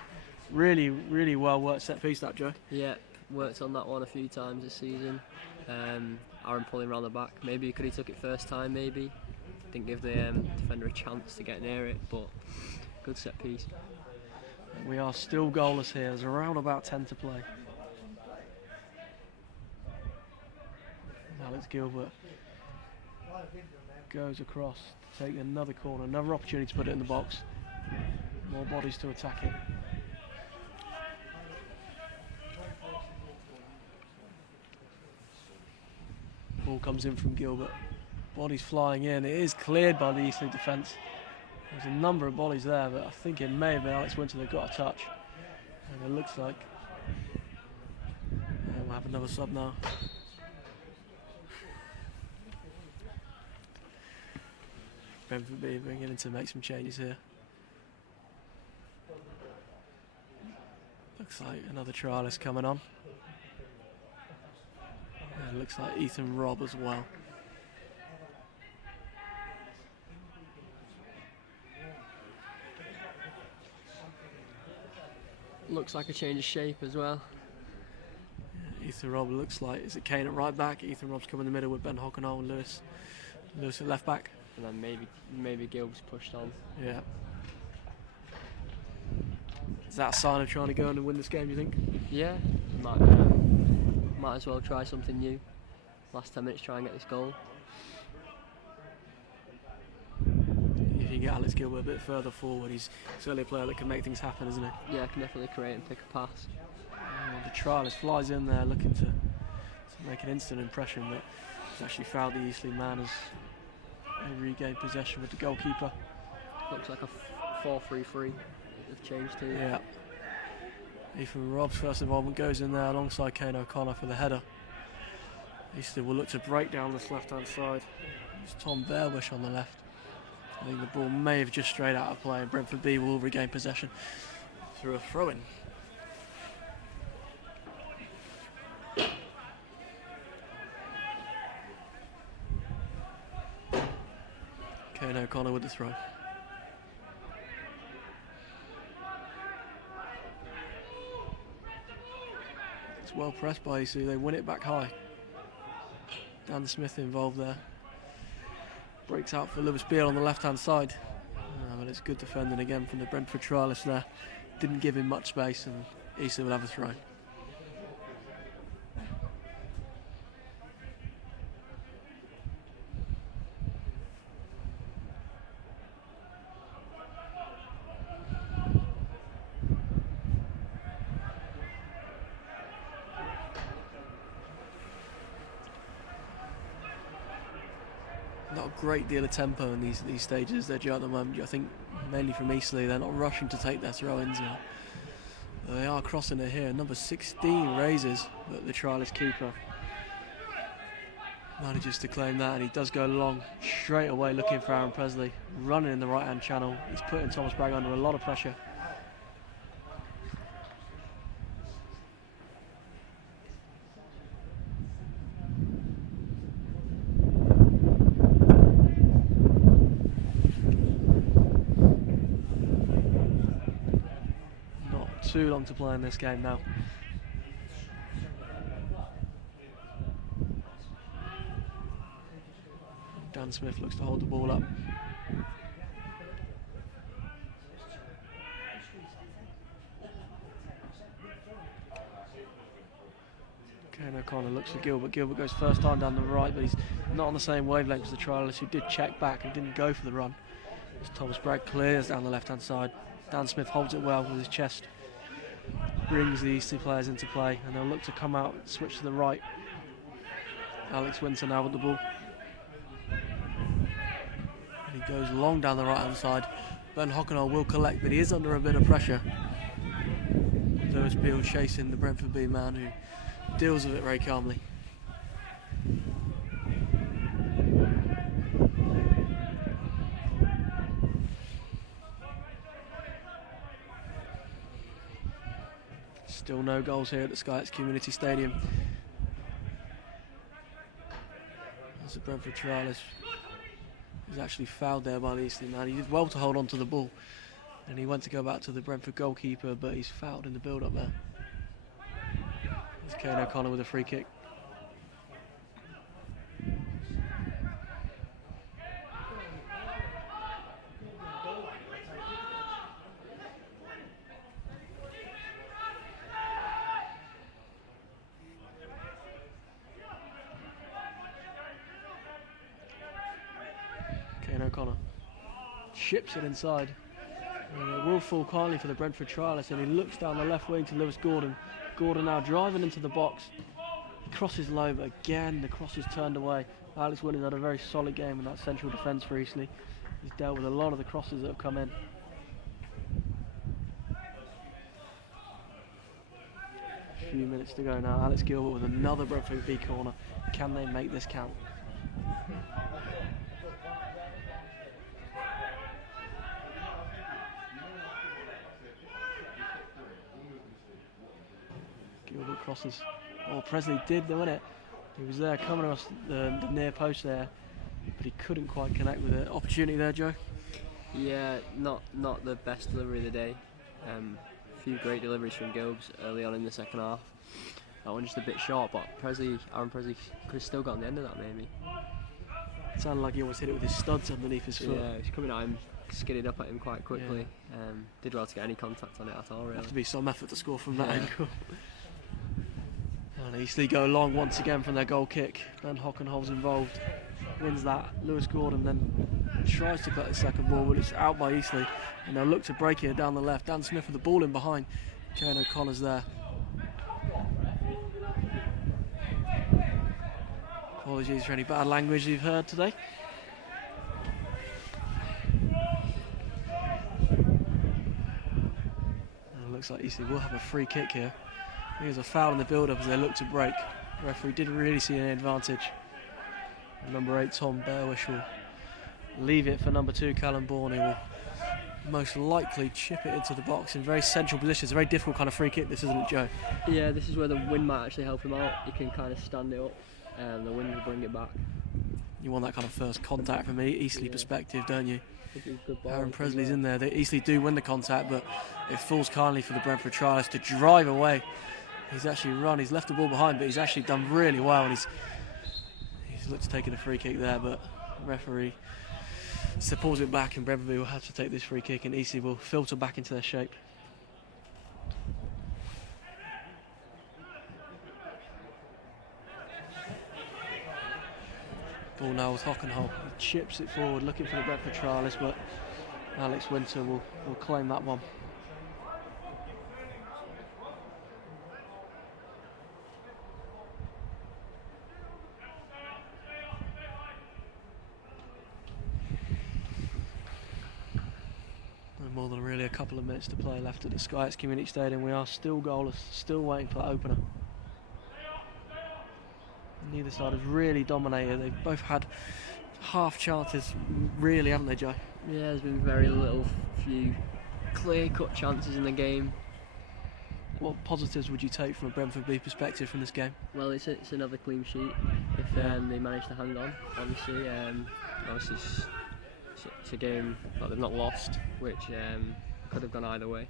Really, really well worked set piece, that, Joe. Yeah, worked on that one a few times this season. Aaron pulling around the back. Maybe could he took it first time, maybe. Didn't give the defender a chance to get near it, but good set piece. We are still goalless here. There's around about 10 to play. Alex Gilbert goes across to take another corner, another opportunity to put it in the box. More bodies to attack it. Ball comes in from Gilbert. Bodies flying in. It is cleared by the Eastleigh defence. There's a number of bodies there, but I think it may have been Alex Wynter that got a touch. And it looks like we'll have another sub now. Brentford B beginning to make some changes here. Looks like another trialist coming on. And looks like Robb as well. Looks like a change of shape as well. Yeah, Robb looks like, is it Kane at right back? Robb's come in the middle with Ben Hockenhull and Lewis at left back. And then maybe Gilbert's pushed on. Yeah. Is that a sign of trying to go on and win this game, do you think? Yeah, might as well try something new. Last 10 minutes, try and get this goal. If you get Alex Gilbert a bit further forward, he's certainly a player that can make things happen, isn't he? Yeah, can definitely create and pick a pass. The trialist flies in there looking to make an instant impression, but he's actually fouled the Eastleigh man as they regain possession with the goalkeeper. Looks like a 4-3-3 they've changed to. Yeah. Robb's first involvement goes in there alongside Kane O'Connor for the header. Eastleigh will look to break down this left-hand side. It's Tom Bearwish on the left. I think the ball may have just strayed out of play, and Brentford B will regain possession through a throw-in. Kane O'Connor with the throw. It's well pressed by Eastleigh, they win it back high. Dan Smith involved there. Breaks out for Lewis Beale on the left hand side. But it's good defending again from the Brentford trialist there. Didn't give him much space, and Eastleigh will have a throw. a great deal of tempo in these stages they're due at the moment. I think mainly from Eastleigh, they're not rushing to take their throw-ins now. They are crossing it here. Number 16 raises, but the Trialist keeper manages to claim that, and he does go long straight away looking for Aaron Pressley, running in the right-hand channel. He's putting Thomas Bragg under a lot of pressure. Not too long to play in this game now. Dan Smith looks to hold the ball up. Kane O'Connor looks for Gilbert. Gilbert goes first time down the right, but he's not on the same wavelength as the Trialist, who did check back and didn't go for the run. As Thomas Bragg clears down the left-hand side. Dan Smith holds it well with his chest. Brings the Eastleigh players into play, and they'll look to come out and switch to the right. Alex Wynter now with the ball. And he goes long down the right-hand side. Ben Hockenhull will collect, but he is under a bit of pressure. Lewis Beale chasing the Brentford B man, who deals with it very calmly. Still no goals here at the SkyX Community Stadium. As the Brentford Trialist is actually fouled there by the Eastleigh man. He did well to hold on to the ball, and he went to go back to the Brentford goalkeeper, but he's fouled in the build-up there. There's Kane O'Connor with a free kick. Kane O'Connor chips it inside. And it will fall kindly for the Brentford Trialist, and he looks down the left wing to Lewis Gordon. Gordon now driving into the box. He crosses low, but again the cross is turned away. Alex Williams had a very solid game in that central defence for Eastleigh. He's dealt with a lot of the crosses that have come in. A few minutes to go now. Alex Gilbert with another Brentford B corner. Can they make this count? Gilbert crosses. Oh, Pressley did, though, wasn't it? He was there coming across the near post there, but he couldn't quite connect with it. Opportunity there, Joe? Yeah, not the best delivery of the day. A few great deliveries from Gilbs early on in the second half. That one just a bit short, but Aaron Pressley could have still gotten the end of that maybe. It sounded like he almost hit it with his studs underneath his foot. Yeah, he's coming at him, skidded up at him quite quickly. Yeah. Did well to get any contact on it at all, really. Have to be some effort to score from that angle. And Eastleigh go long once again from their goal kick. Ben Hockenhull's involved, wins that. Lewis Gordon then tries to cut his second ball, but it's out by Eastleigh, and they'll look to break it down the left. Dan Smith with the ball in behind. Kane O'Connor's there. Apologies for any bad language you've heard today. And it looks like Eastleigh will have a free kick here. Here's a foul in the build-up as they look to break. The referee didn't really see any advantage. And number 8, Tom Bearwish, will leave it for number 2, Callum Baughan, who will most likely chip it into the box in very central position. It's a very difficult kind of free kick, this, isn't it, Joe? Yeah, this is where the wind might actually help him out. He can kind of stand it up, and the wind will bring it back. You want that kind of first contact from Eastleigh perspective, don't you? Good ball. Aaron Presley's in there. Eastleigh do win the contact, but it falls kindly for the Brentford Trialist to drive away. He's actually run, he's left the ball behind, but he's actually done really well, and he's looked to taking a free kick there, but the referee pulls it back, and Brentford will have to take this free kick, and Eastleigh will filter back into their shape. Ball now with Hockenhull. He chips it forward, looking for the Brentford Trialist, but Alex Wynter will claim that one. more than really a couple of minutes to play left at the Sky Community Stadium. We are still goalless, still waiting for that opener. Neither side has really dominated. They've both had half chances, really, haven't they, Joe? Yeah, there's been very little, few clear-cut chances in the game. What positives would you take from a Brentford B perspective from this game? Well, it's another clean sheet if they manage to hang on. Obviously, it's a game that they've not lost, which could have gone either way.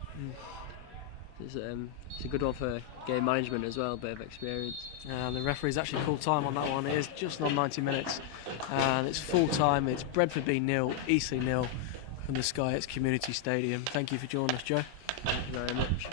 It's a good one for game management as well, a bit of experience. And the referee's actually called time on that one. It is just on 90 minutes, and it's full time. It's Brentford B 0, Eastleigh 0 from the Sky Community Stadium. Thank you for joining us, Joe. Thank you very much.